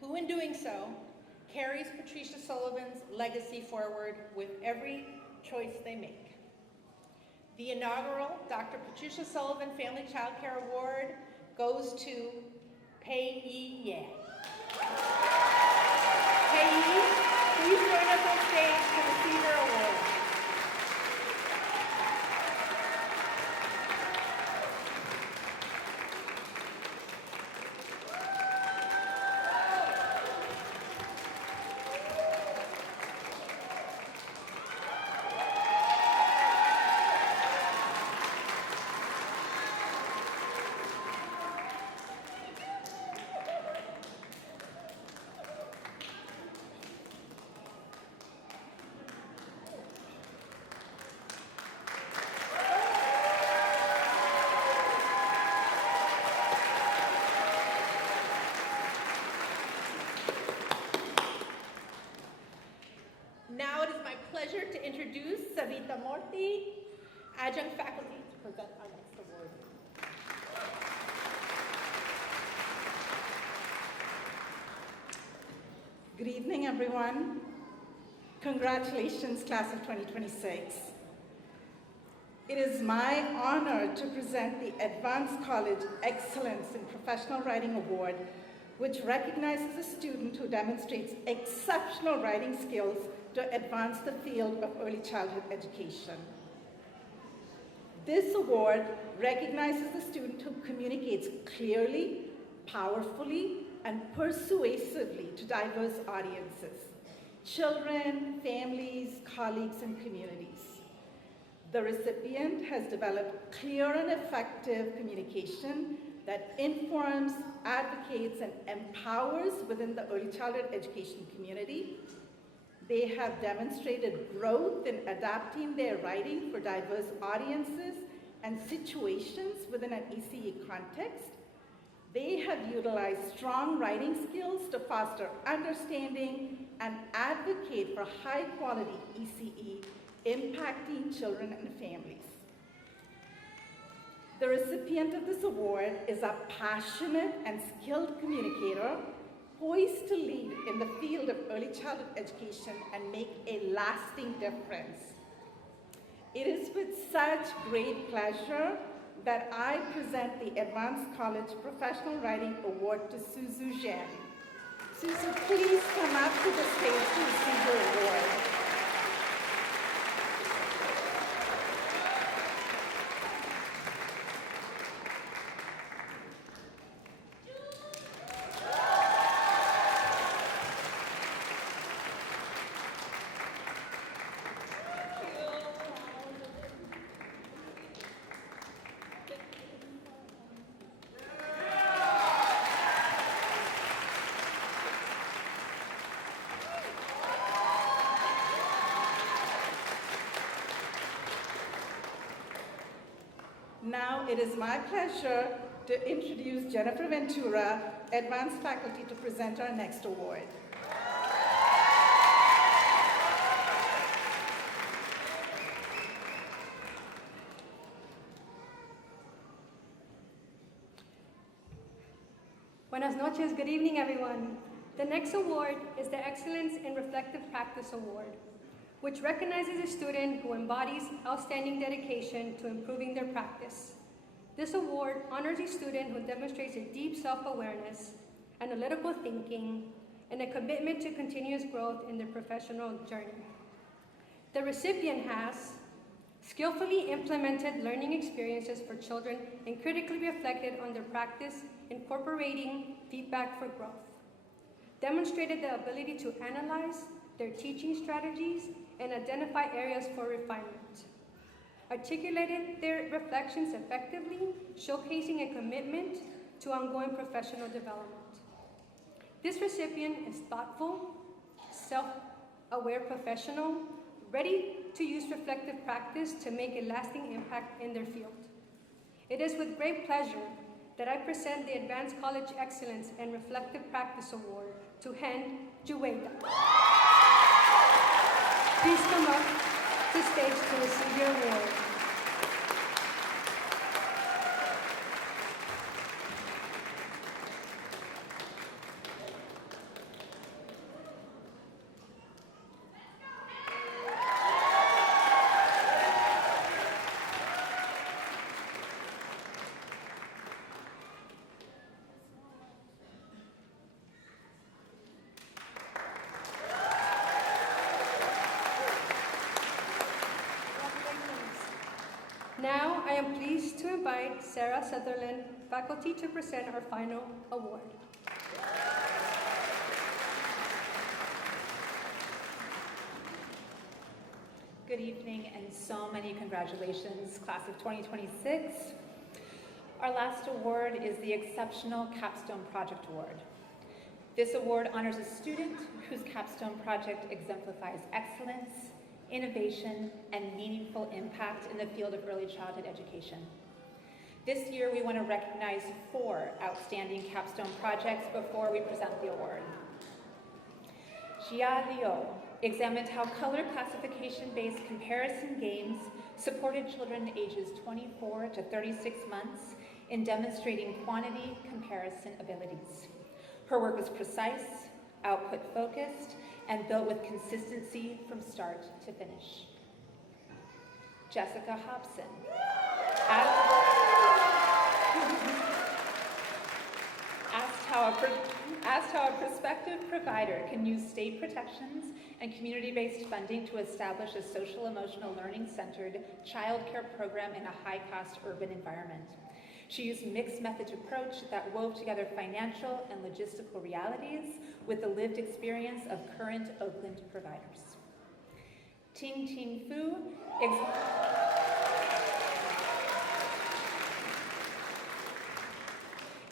who in doing so, carries Patricia Sullivan's legacy forward with every choice they make. The inaugural Dr. Patricia Sullivan Family Child Care Award goes to Pei Yan. Pei, please join us on stage to receive her award. Now it is my pleasure to introduce Savita Murthy, adjunct faculty, to present our next award. Good evening, everyone. Congratulations, class of 2026. It is my honor to present the Advanced College Excellence in Professional Writing Award, which recognizes a student who demonstrates exceptional writing skills to advance the field of early childhood education. This award recognizes the student who communicates clearly, powerfully, and persuasively to diverse audiences, children, families, colleagues, and communities. The recipient has developed clear and effective communication that informs, advocates, and empowers within the early childhood education community. They have demonstrated growth in adapting their writing for diverse audiences and situations within an ECE context. They have utilized strong writing skills to foster understanding and advocate for high-quality ECE impacting children and families. The recipient of this award is a passionate and skilled communicator poised to lead in the field of early childhood education and make a lasting difference. It is with such great pleasure that I present the Advanced College Professional Writing Award to Suzu Zhen. Suzu, please come up to the stage to receive your award. Now it is my pleasure to introduce Jennifer Ventura, advanced faculty, to present our next award. Buenas noches, good evening, everyone. The next award is the Excellence in Reflective Practice Award, which recognizes a student who embodies outstanding dedication to improving their practice. This award honors a student who demonstrates a deep self-awareness, analytical thinking, and a commitment to continuous growth in their professional journey. The recipient has skillfully implemented learning experiences for children, and critically reflected on their practice, incorporating feedback for growth, demonstrated the ability to analyze their teaching strategies and identify areas for refinement, articulated their reflections effectively, showcasing a commitment to ongoing professional development. This recipient is thoughtful, self-aware professional, ready to use reflective practice to make a lasting impact in their field. It is with great pleasure that I present the Advanced College Excellence and Reflective Practice Award to Hen Juweda. Please come up to stage to receive your award. Now, I am pleased to invite Sarah Sutherland, faculty, to present our final award. Good evening and so many congratulations, class of 2026. Our last award is the Exceptional Capstone Project Award. This award honors a student whose capstone project exemplifies excellence, innovation, and meaningful impact in the field of early childhood education. This year, we want to recognize 4 outstanding capstone projects before we present the award. Jia Liu examined how color classification-based comparison games supported children ages 24 to 36 months in demonstrating quantity comparison abilities. Her work was precise, output-focused, and built with consistency from start to finish. Jessica Hobson asked how a prospective provider can use state protections and community-based funding to establish a social-emotional learning-centered childcare program in a high-cost urban environment. She used a mixed methods approach that wove together financial and logistical realities with the lived experience of current Oakland providers. Ting Ting Fu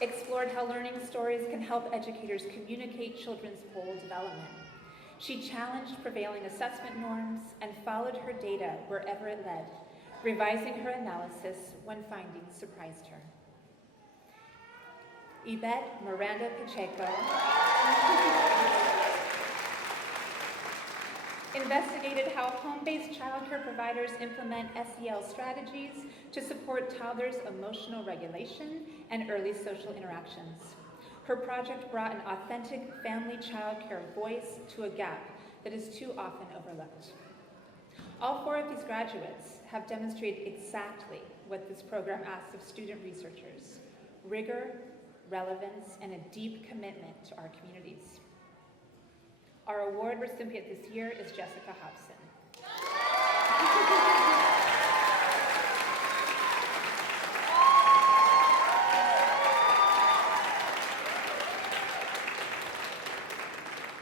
explored how learning stories can help educators communicate children's whole development. She challenged prevailing assessment norms and followed her data wherever it led, revising her analysis when findings surprised her. Yvette Miranda Pacheco investigated how home-based childcare providers implement SEL strategies to support toddlers' emotional regulation and early social interactions. Her project brought an authentic family childcare voice to a gap that is too often overlooked. All 4 of these graduates have demonstrated exactly what this program asks of student researchers: rigor, relevance, and a deep commitment to our communities. Our award recipient this year is Jessica Hobson.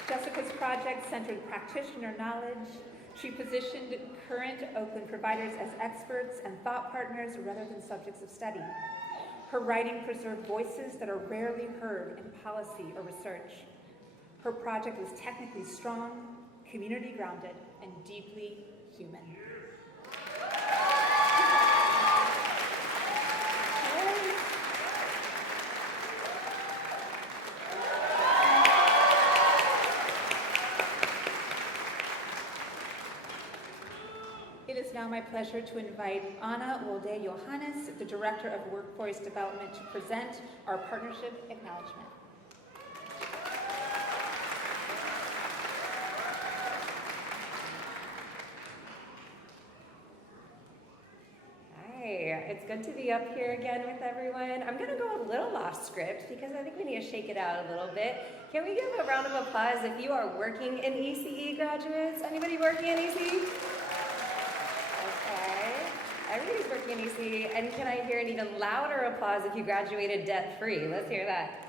Jessica's project centered practitioner knowledge. She positioned current Oakland providers as experts and thought partners rather than subjects of study. Her writing preserved voices that are rarely heard in policy or research. Her project was technically strong, community grounded, and deeply human. It is now my pleasure to invite Anna Wolde Johannes, the Director of Workforce Development, to present our partnership acknowledgement. Hi, it's good to be up here again with everyone. I'm gonna go a little off script because I think we need to shake it out a little bit. Can we give a round of applause if you are working in ECE, graduates? Anybody working in ECE? Okay. Everybody's working easy. And can I hear an even louder applause if you graduated debt-free? Let's hear that.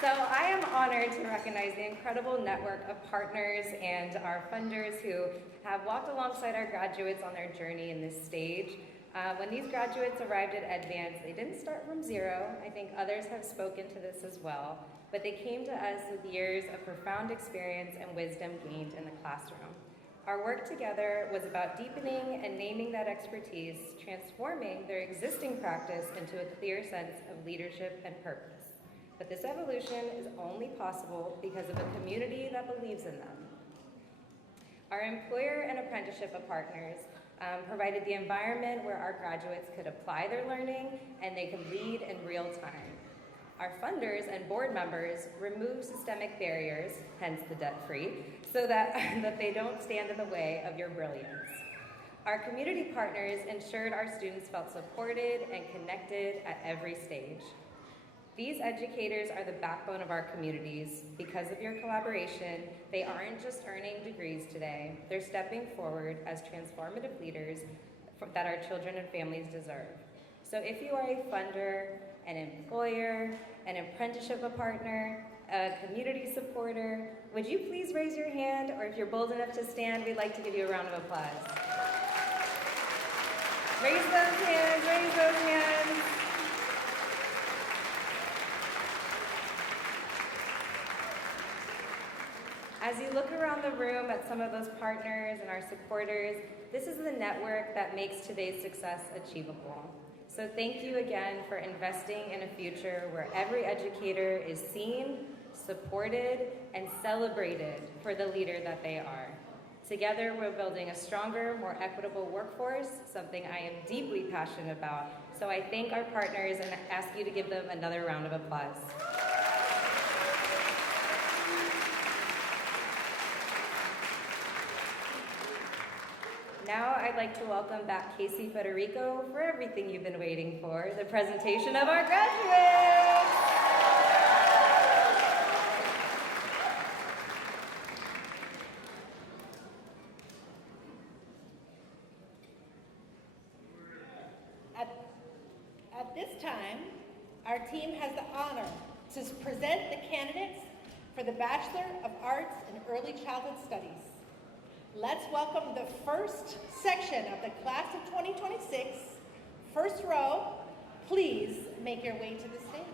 So I am honored to recognize the incredible network of partners and our funders who have walked alongside our graduates on their journey in this stage. When these graduates arrived at EDvance, they didn't start from zero. I think others have spoken to this as well, but they came to us with years of profound experience and wisdom gained in the classroom. Our work together was about deepening and naming that expertise, transforming their existing practice into a clear sense of leadership and purpose. But this evolution is only possible because of a community that believes in them. Our employer and apprenticeship partners provided the environment where our graduates could apply their learning and they could lead in real time. Our funders and board members remove systemic barriers, hence the debt-free, so that they don't stand in the way of your brilliance. Our community partners ensured our students felt supported and connected at every stage. These educators are the backbone of our communities. Because of your collaboration, they aren't just earning degrees today, they're stepping forward as transformative leaders that our children and families deserve. So if you are a funder, an employer, an apprenticeship partner, a community supporter, would you please raise your hand, or if you're bold enough to stand, we'd like to give you a round of applause. Raise those hands, raise those hands. As you look around the room at some of those partners and our supporters, this is the network that makes today's success achievable. So thank you again for investing in a future where every educator is seen, supported, and celebrated for the leader that they are. Together, we're building a stronger, more equitable workforce, something I am deeply passionate about. So I thank our partners and ask you to give them another round of applause. Now I'd like to welcome back Casey Federico for everything you've been waiting for, the presentation of our graduates. At this time, our team has the honor to present the candidates for the Bachelor of Arts in Early Childhood Studies. Let's welcome the first section of the class of 2026. First row, please make your way to the stage.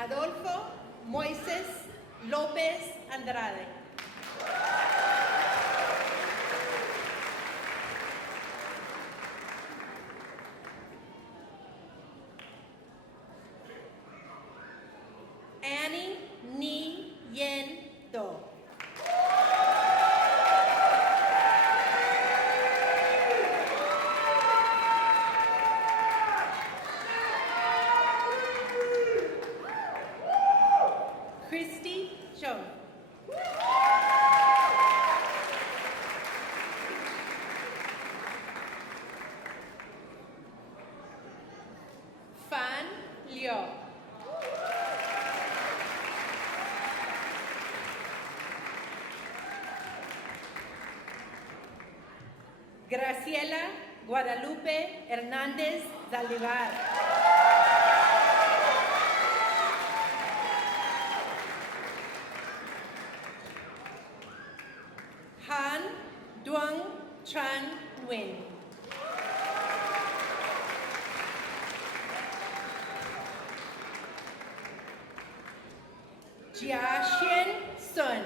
Adolfo Moises Lopez Andrade. Annie Ni Yen Do. Christy Jones. Fan Liu. Graciela Guadalupe Hernández Zaldivar. Han Duong Tran Nguyen. Jia Xian Sun.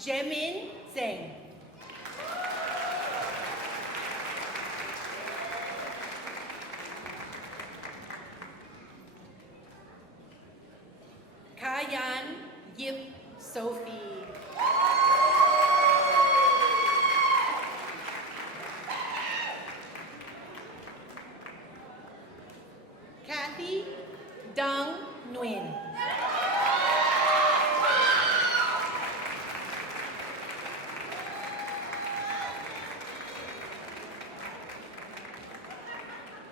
Jamin Zheng. Kayan Yip Sophie. Kathy Dang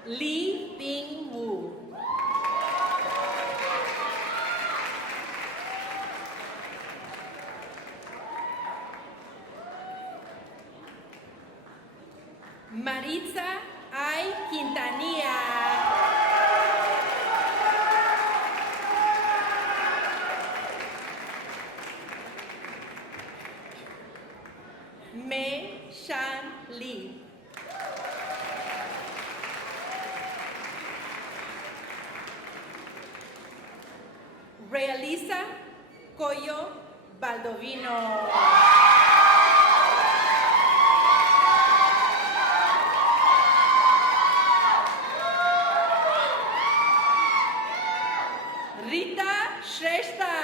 Li Bing Wu. Maritza I. Quintanilla. Mei Shan Lee. Realisa Coyo Baldovino. Rita Shrestha.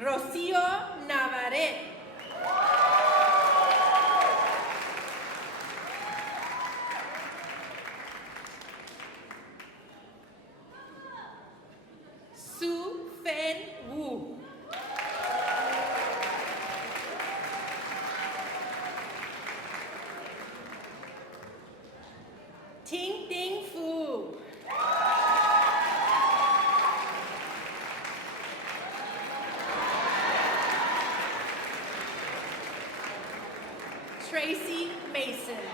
Rocío Navarrete. Su Fen Wu. Ting Ting Fu. Tracy Mason.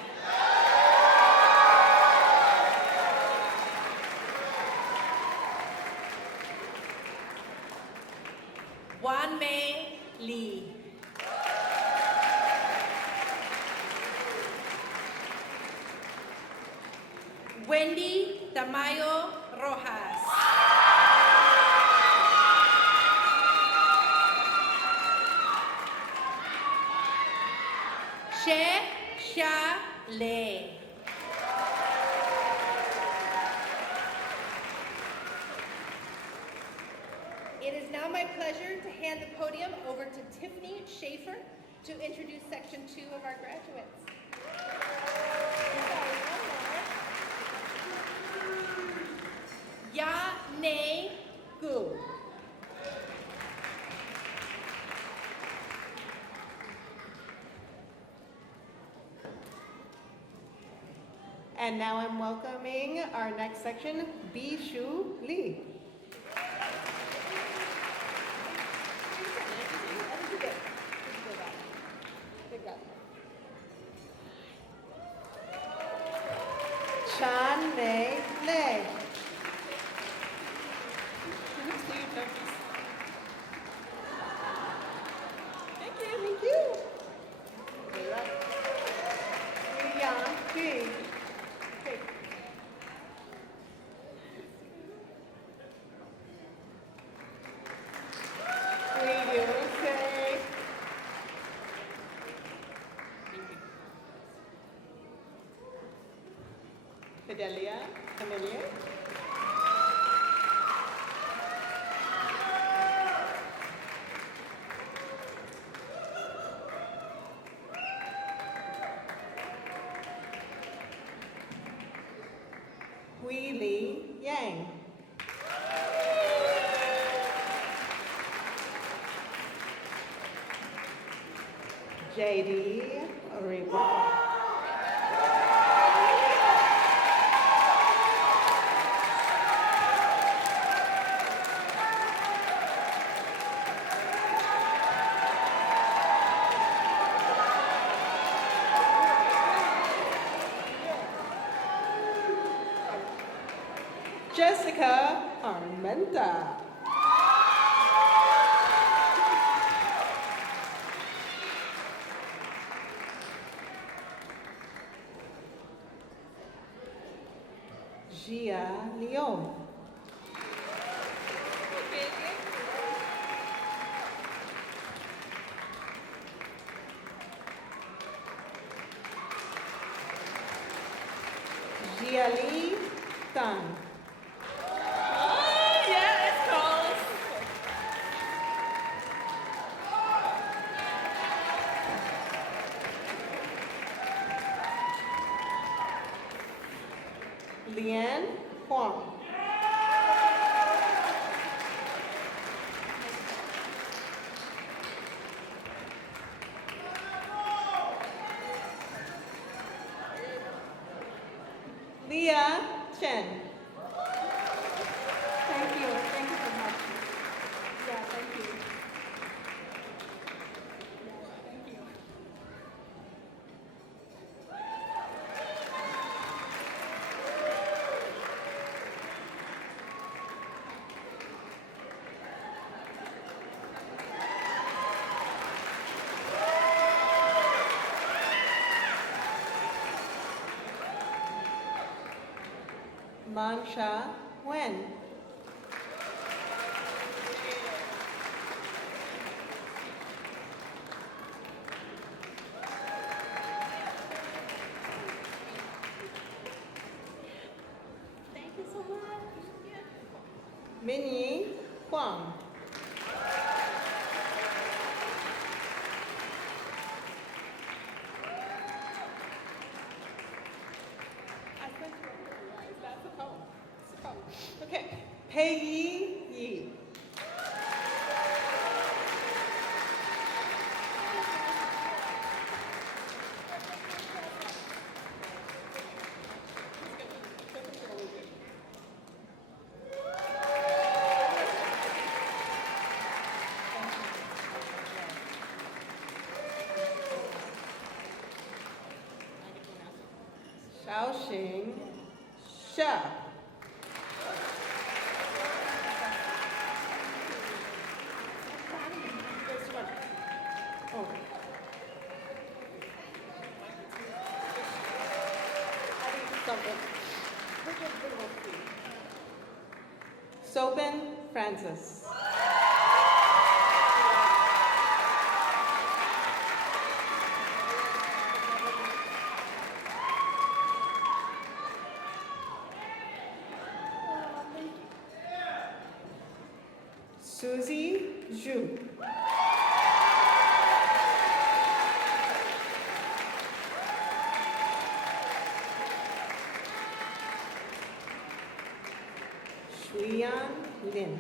Wan Mei Lee. Wendy Tamayo Rojas. She Sha Le. It is now my pleasure to hand the podium over to Tiffany Schaefer to introduce Section 2 of our graduates. Ya Ne Gu. And now I'm welcoming our next section, Bi Shu Lee. Chan Mei Le. Thank you. Thank you. Yang Hui. Okay. Hui Liu Sei. Fidelia Camillier. Hui Li Yang. JD Riwa. Jessica Armenta. Gia Leon. Gia Lee Tan. Lian Huang. Vansha Wen. Thank you so much. Minyi Huang. Okay, Pei Yi. Xiaoxing Xia. Oh. Soben Francis. Susie Zhu. Shuiyan Lin.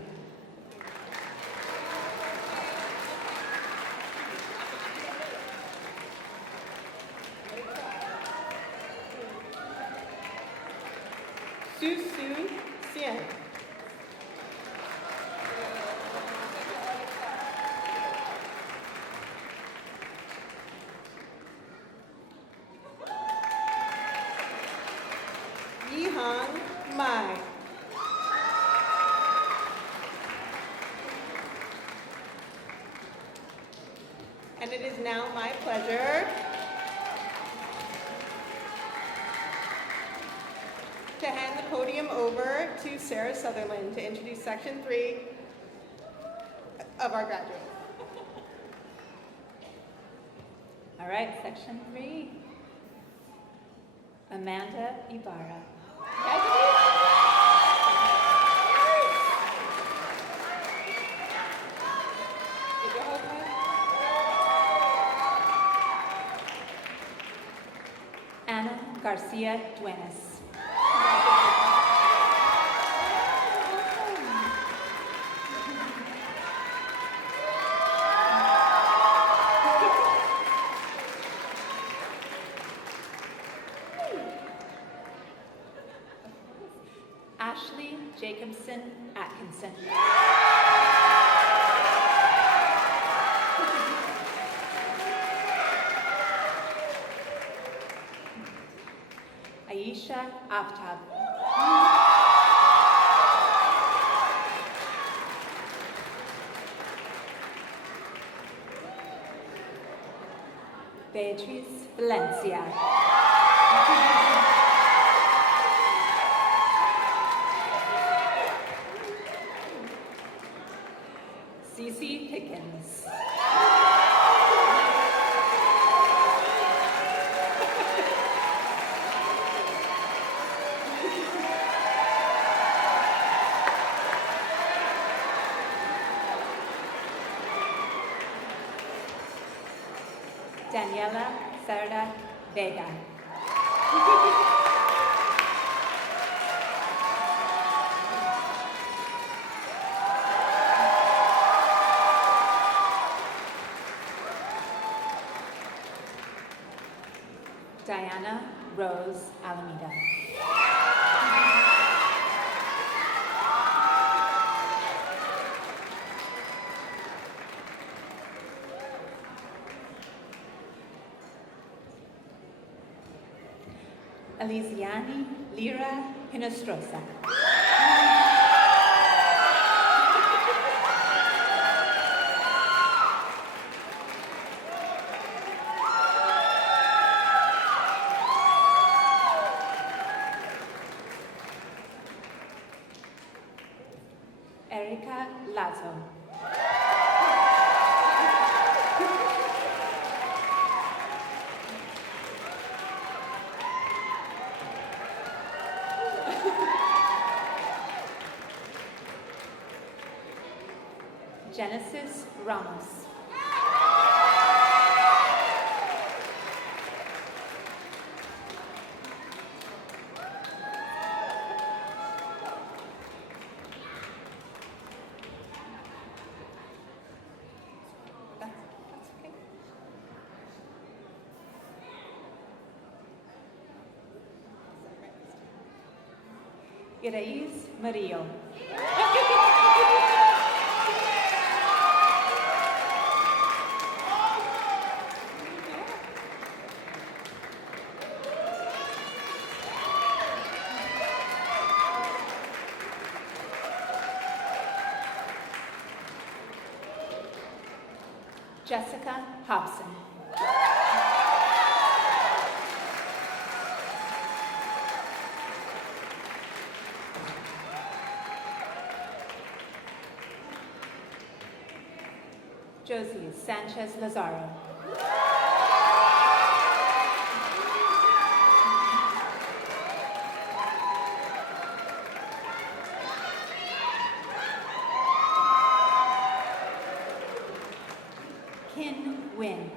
Su Su Xian. Yihan Mai. And it is now my pleasure to hand the podium over to Sarah Sutherland to introduce Section 3 of our graduates. All right, Section 3. Amanda Ibarra. Ana Garcia Duenas. Ashley Jacobson Atkinson. Aisha Aftab. Beatriz Valencia. Cece Pickens. Daniela Cerda Vega. Diana Rose Alameda. Elisiani Lira Pinostrosa. Erica Lazo. Genesis Ramos. Iraíz Mario. Jessica Hobson. Josie Sanchez Lazaro. Kin Win.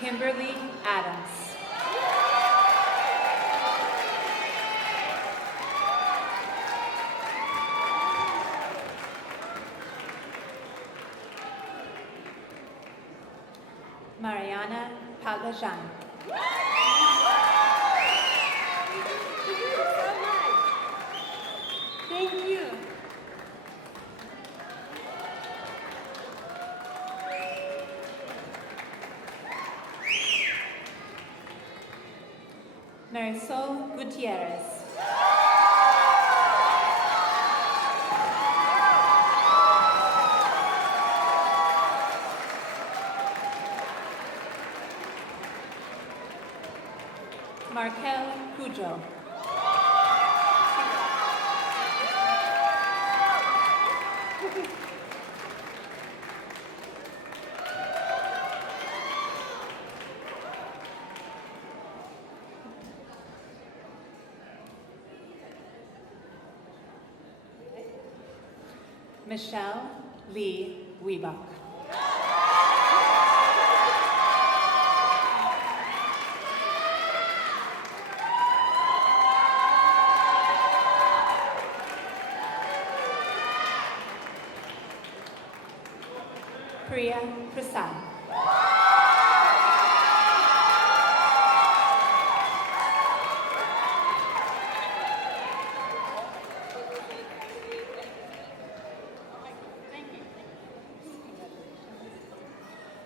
Kimberly Adams. Mariana Paglajan. Thank you. Marisol Gutierrez. Markel Cujo. Michelle Lee Wiebach. Priya Prasad.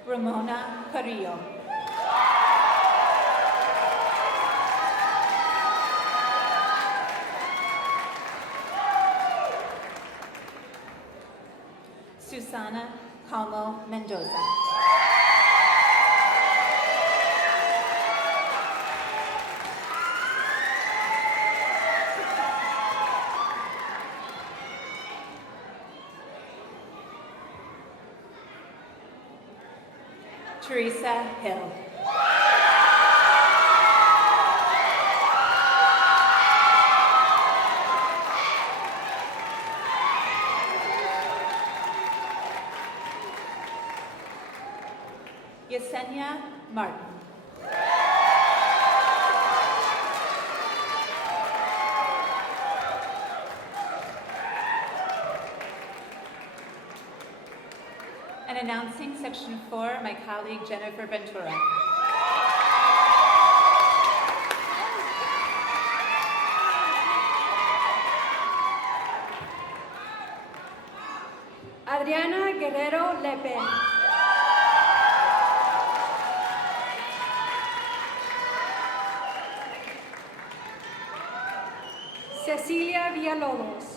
Ramona Carrillo. Susana Calmo Mendoza. Teresa Hill. Yesenia Martin. And announcing Section 4, my colleague Jennifer Ventura. Adriana Guerrero Lepe. Cecilia Villalobos.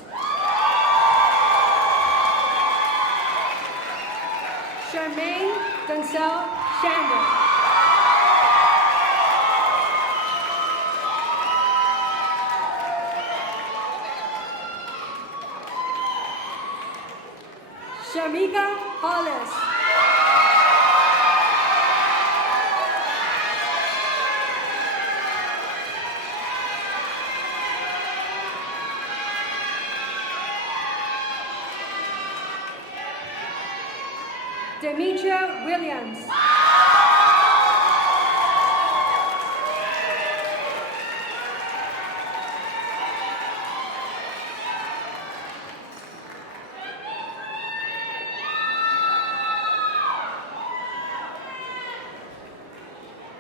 Charmaine Denzel Shander. Shamika Hollis. Demetria Williams.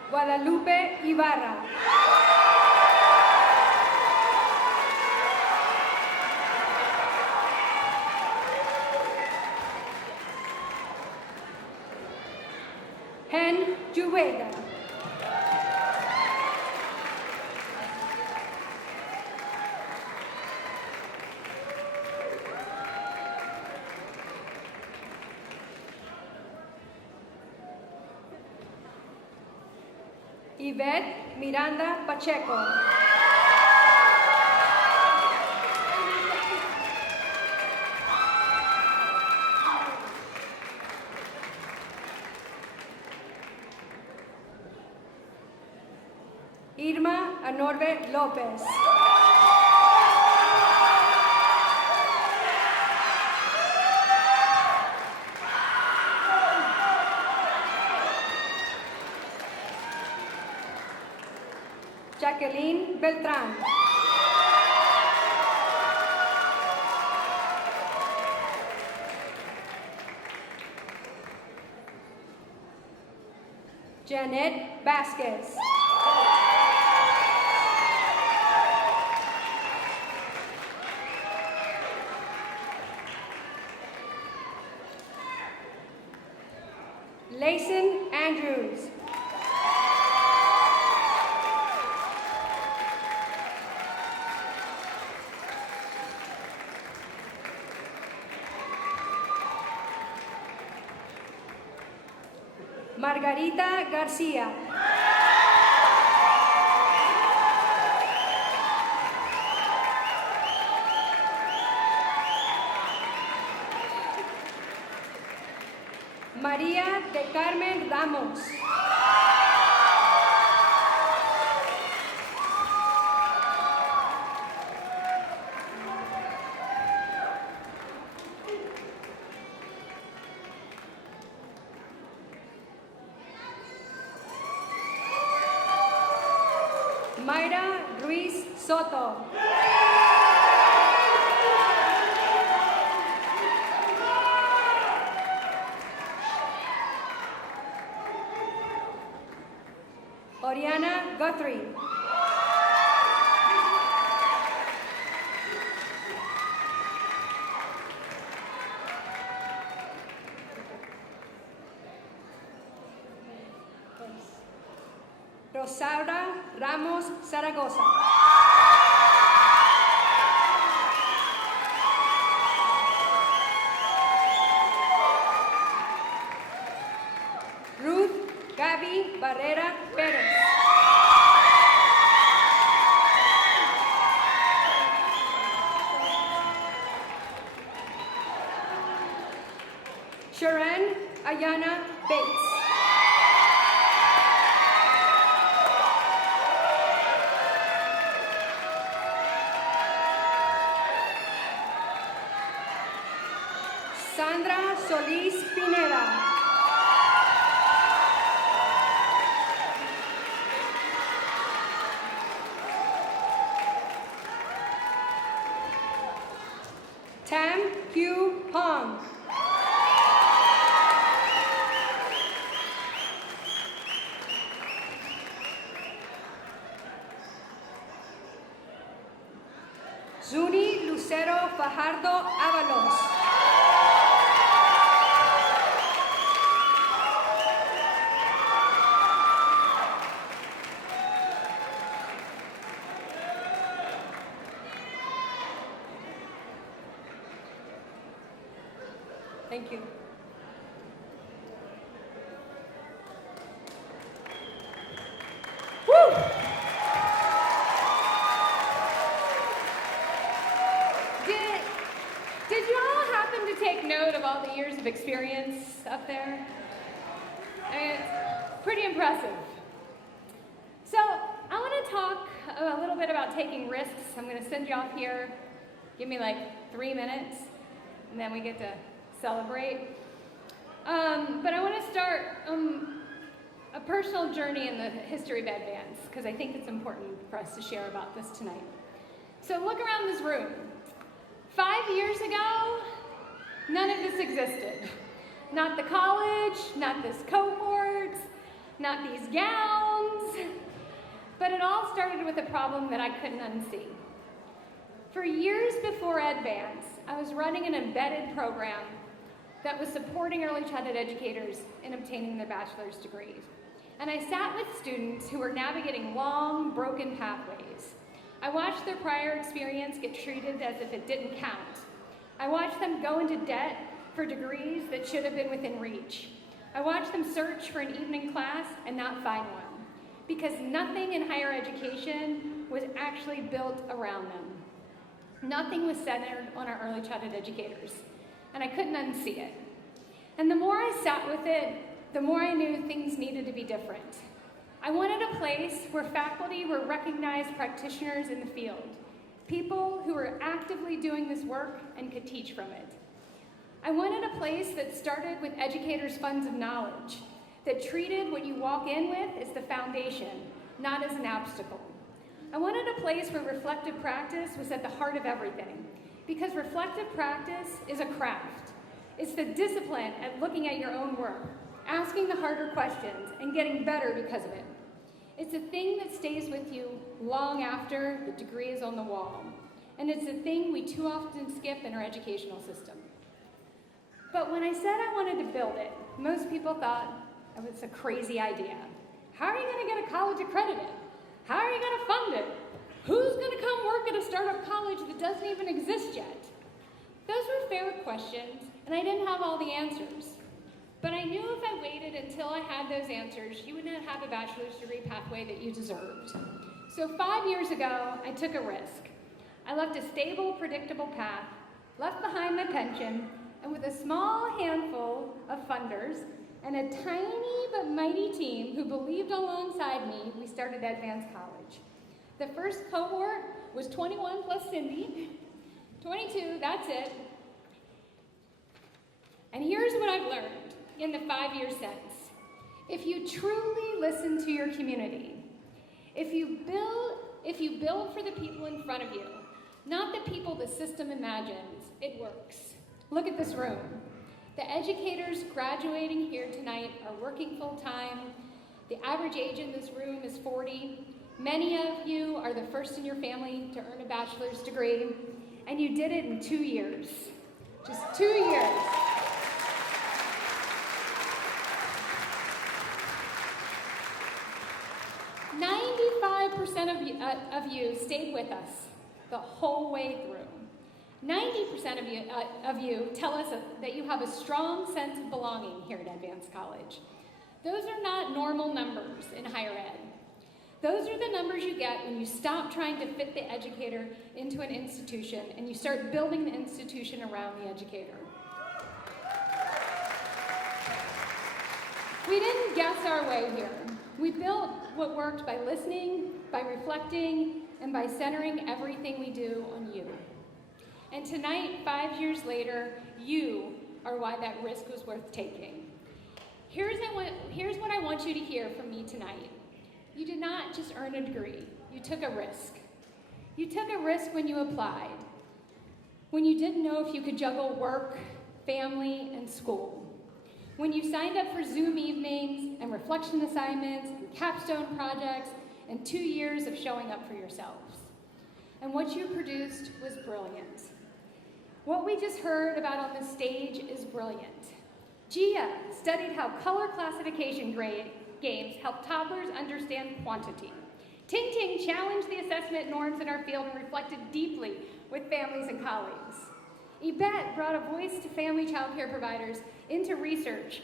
Guadalupe Ibarra. Hen Jueda. Yvette Miranda Pacheco. Irma Anorbe Lopez. Jacqueline Beltrán. Janet Vasquez. Layson Andrews. Margarita Garcia. María de Carmen Ramos. Mayra Ruiz Soto. Oriana Guthrie. Rosaura Ramos Zaragoza. Ruth Gaby Barrera Pérez. Sharon Ayana Bates. Sandra Solís Pineda. Tam Q Hong. Zuni Lucero Fajardo Ábalos. Thank you. all the years of experience up there? I mean, it's pretty impressive. So I want to talk a little bit about taking risks. I'm going to send you off here. Give me like 3 minutes, and then we get to celebrate. But I want to start a personal journey in the history of EDvance, because I think it's important for us to share about this tonight. So look around this room. 5 years ago, none of this existed. Not the college, not this cohort, not these gowns. But it all started with a problem that I couldn't unsee. For years before EDvance, I was running an embedded program that was supporting early childhood educators in obtaining their bachelor's degrees. And I sat with students who were navigating long, broken pathways. I watched their prior experience get treated as if it didn't count. I watched them go into debt for degrees that should have been within reach. I watched them search for an evening class and not find one, because nothing in higher education was actually built around them. Nothing was centered on our early childhood educators, and I couldn't unsee it. And the more I sat with it, the more I knew things needed to be different. I wanted a place where faculty were recognized practitioners in the field, people who were actively doing this work and could teach from it. I wanted a place that started with educators' funds of knowledge, that treated what you walk in with as the foundation, not as an obstacle. I wanted a place where reflective practice was at the heart of everything, because reflective practice is a craft. It's the discipline at looking at your own work, asking the harder questions, and getting better because of it. It's a thing that stays with you long after the degree is on the wall, and it's a thing we too often skip in our educational system. But when I said I wanted to build it, most people thought it was a crazy idea. How are you going to get a college accredited? How are you going to fund it? Who's going to come work at a startup college that doesn't even exist yet? Those were fair questions, and I didn't have all the answers. But I knew if I waited until I had those answers, you would not have a bachelor's degree pathway that you deserved. So 5 years ago, I took a risk. I left a stable, predictable path, left behind my pension, and with a small handful of funders and a tiny but mighty team who believed alongside me, we started EDvance College. The first cohort was 21 plus Cindy, 22, that's it. And here's what I've learned in the 5 years since. If you truly listen to your community, if you build for the people in front of you, not the people the system imagines, it works. Look at this room. The educators graduating here tonight are working full-time. The average age in this room is 40. Many of you are the first in your family to earn a bachelor's degree, and you did it in 2 years. Just 2 years. % of you stayed with us the whole way through. 90% of you tell us that you have a strong sense of belonging here at EDvance College. Those are not normal numbers in higher ed. Those are the numbers you get when you stop trying to fit the educator into an institution and you start building the institution around the educator. We didn't guess our way here. We built what worked by listening, by reflecting, and by centering everything we do on you. And tonight, 5 years later, you are why that risk was worth taking. Here's what I want you to hear from me tonight. You did not just earn a degree, you took a risk. You took a risk when you applied, when you didn't know if you could juggle work, family, and school. When you signed up for Zoom evenings and reflection assignments and capstone projects and 2 years of showing up for yourselves. And what you produced was brilliant. What we just heard about on the stage is brilliant. Gia studied how color classification games help toddlers understand quantity. Ting Ting challenged the assessment norms in our field and reflected deeply with families and colleagues. Yvette brought a voice to family child care providers into research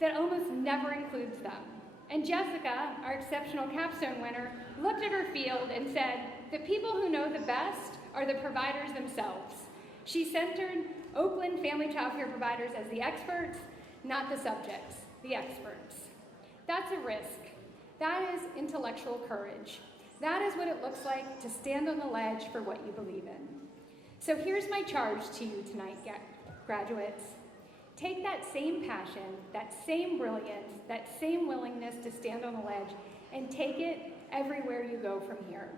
that almost never includes them. And Jessica, our exceptional capstone winner, looked at her field and said, the people who know the best are the providers themselves. She centered Oakland family child care providers as the experts, not the subjects, the experts. That's a risk. That is intellectual courage. That is what it looks like to stand on the ledge for what you believe in. So here's my charge to you tonight, graduates. Take that same passion, that same brilliance, that same willingness to stand on the ledge, and take it everywhere you go from here.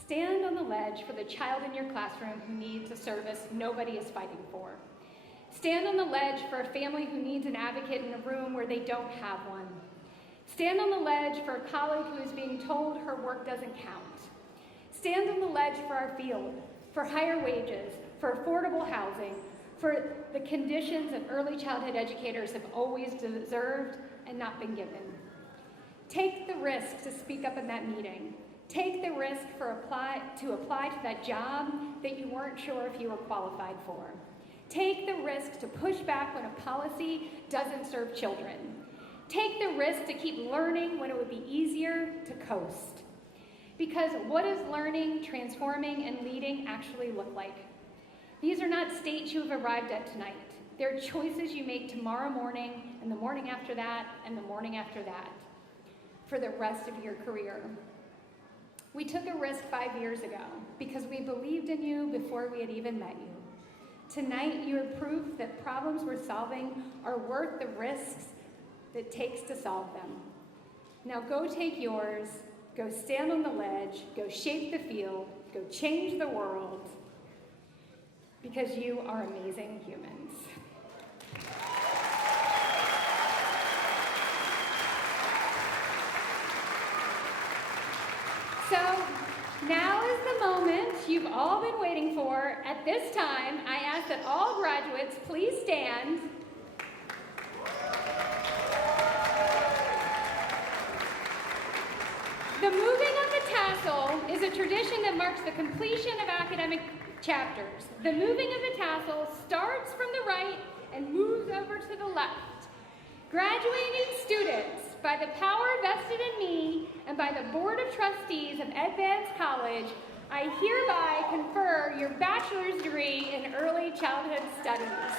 Stand on the ledge for the child in your classroom who needs a service nobody is fighting for. Stand on the ledge for a family who needs an advocate in a room where they don't have one. Stand on the ledge for a colleague who is being told her work doesn't count. Stand on the ledge for our field, for higher wages, for affordable housing, for the conditions that early childhood educators have always deserved and not been given. Take the risk to speak up in that meeting. Take the risk to apply to that job that you weren't sure if you were qualified for. Take the risk to push back when a policy doesn't serve children. Take the risk to keep learning when it would be easier to coast. Because what does learning, transforming, and leading actually look like? These are not states you have arrived at tonight. They're choices you make tomorrow morning, and the morning after that, and the morning after that, for the rest of your career. We took a risk 5 years ago because we believed in you before we had even met you. Tonight, you have proof that problems we're solving are worth the risks it takes to solve them. Now go take yours, go stand on the ledge, go shape the field, go change the world, because you are amazing humans. So now is the moment you've all been waiting for. At this time, I ask that all graduates please stand. The moving of the tassel is a tradition that marks the completion of academic chapters. The moving of the tassel starts from the right and moves over to the left. Graduating students, by the power vested in me and by the Board of Trustees of EDvance College, I hereby confer your bachelor's degree in early childhood studies.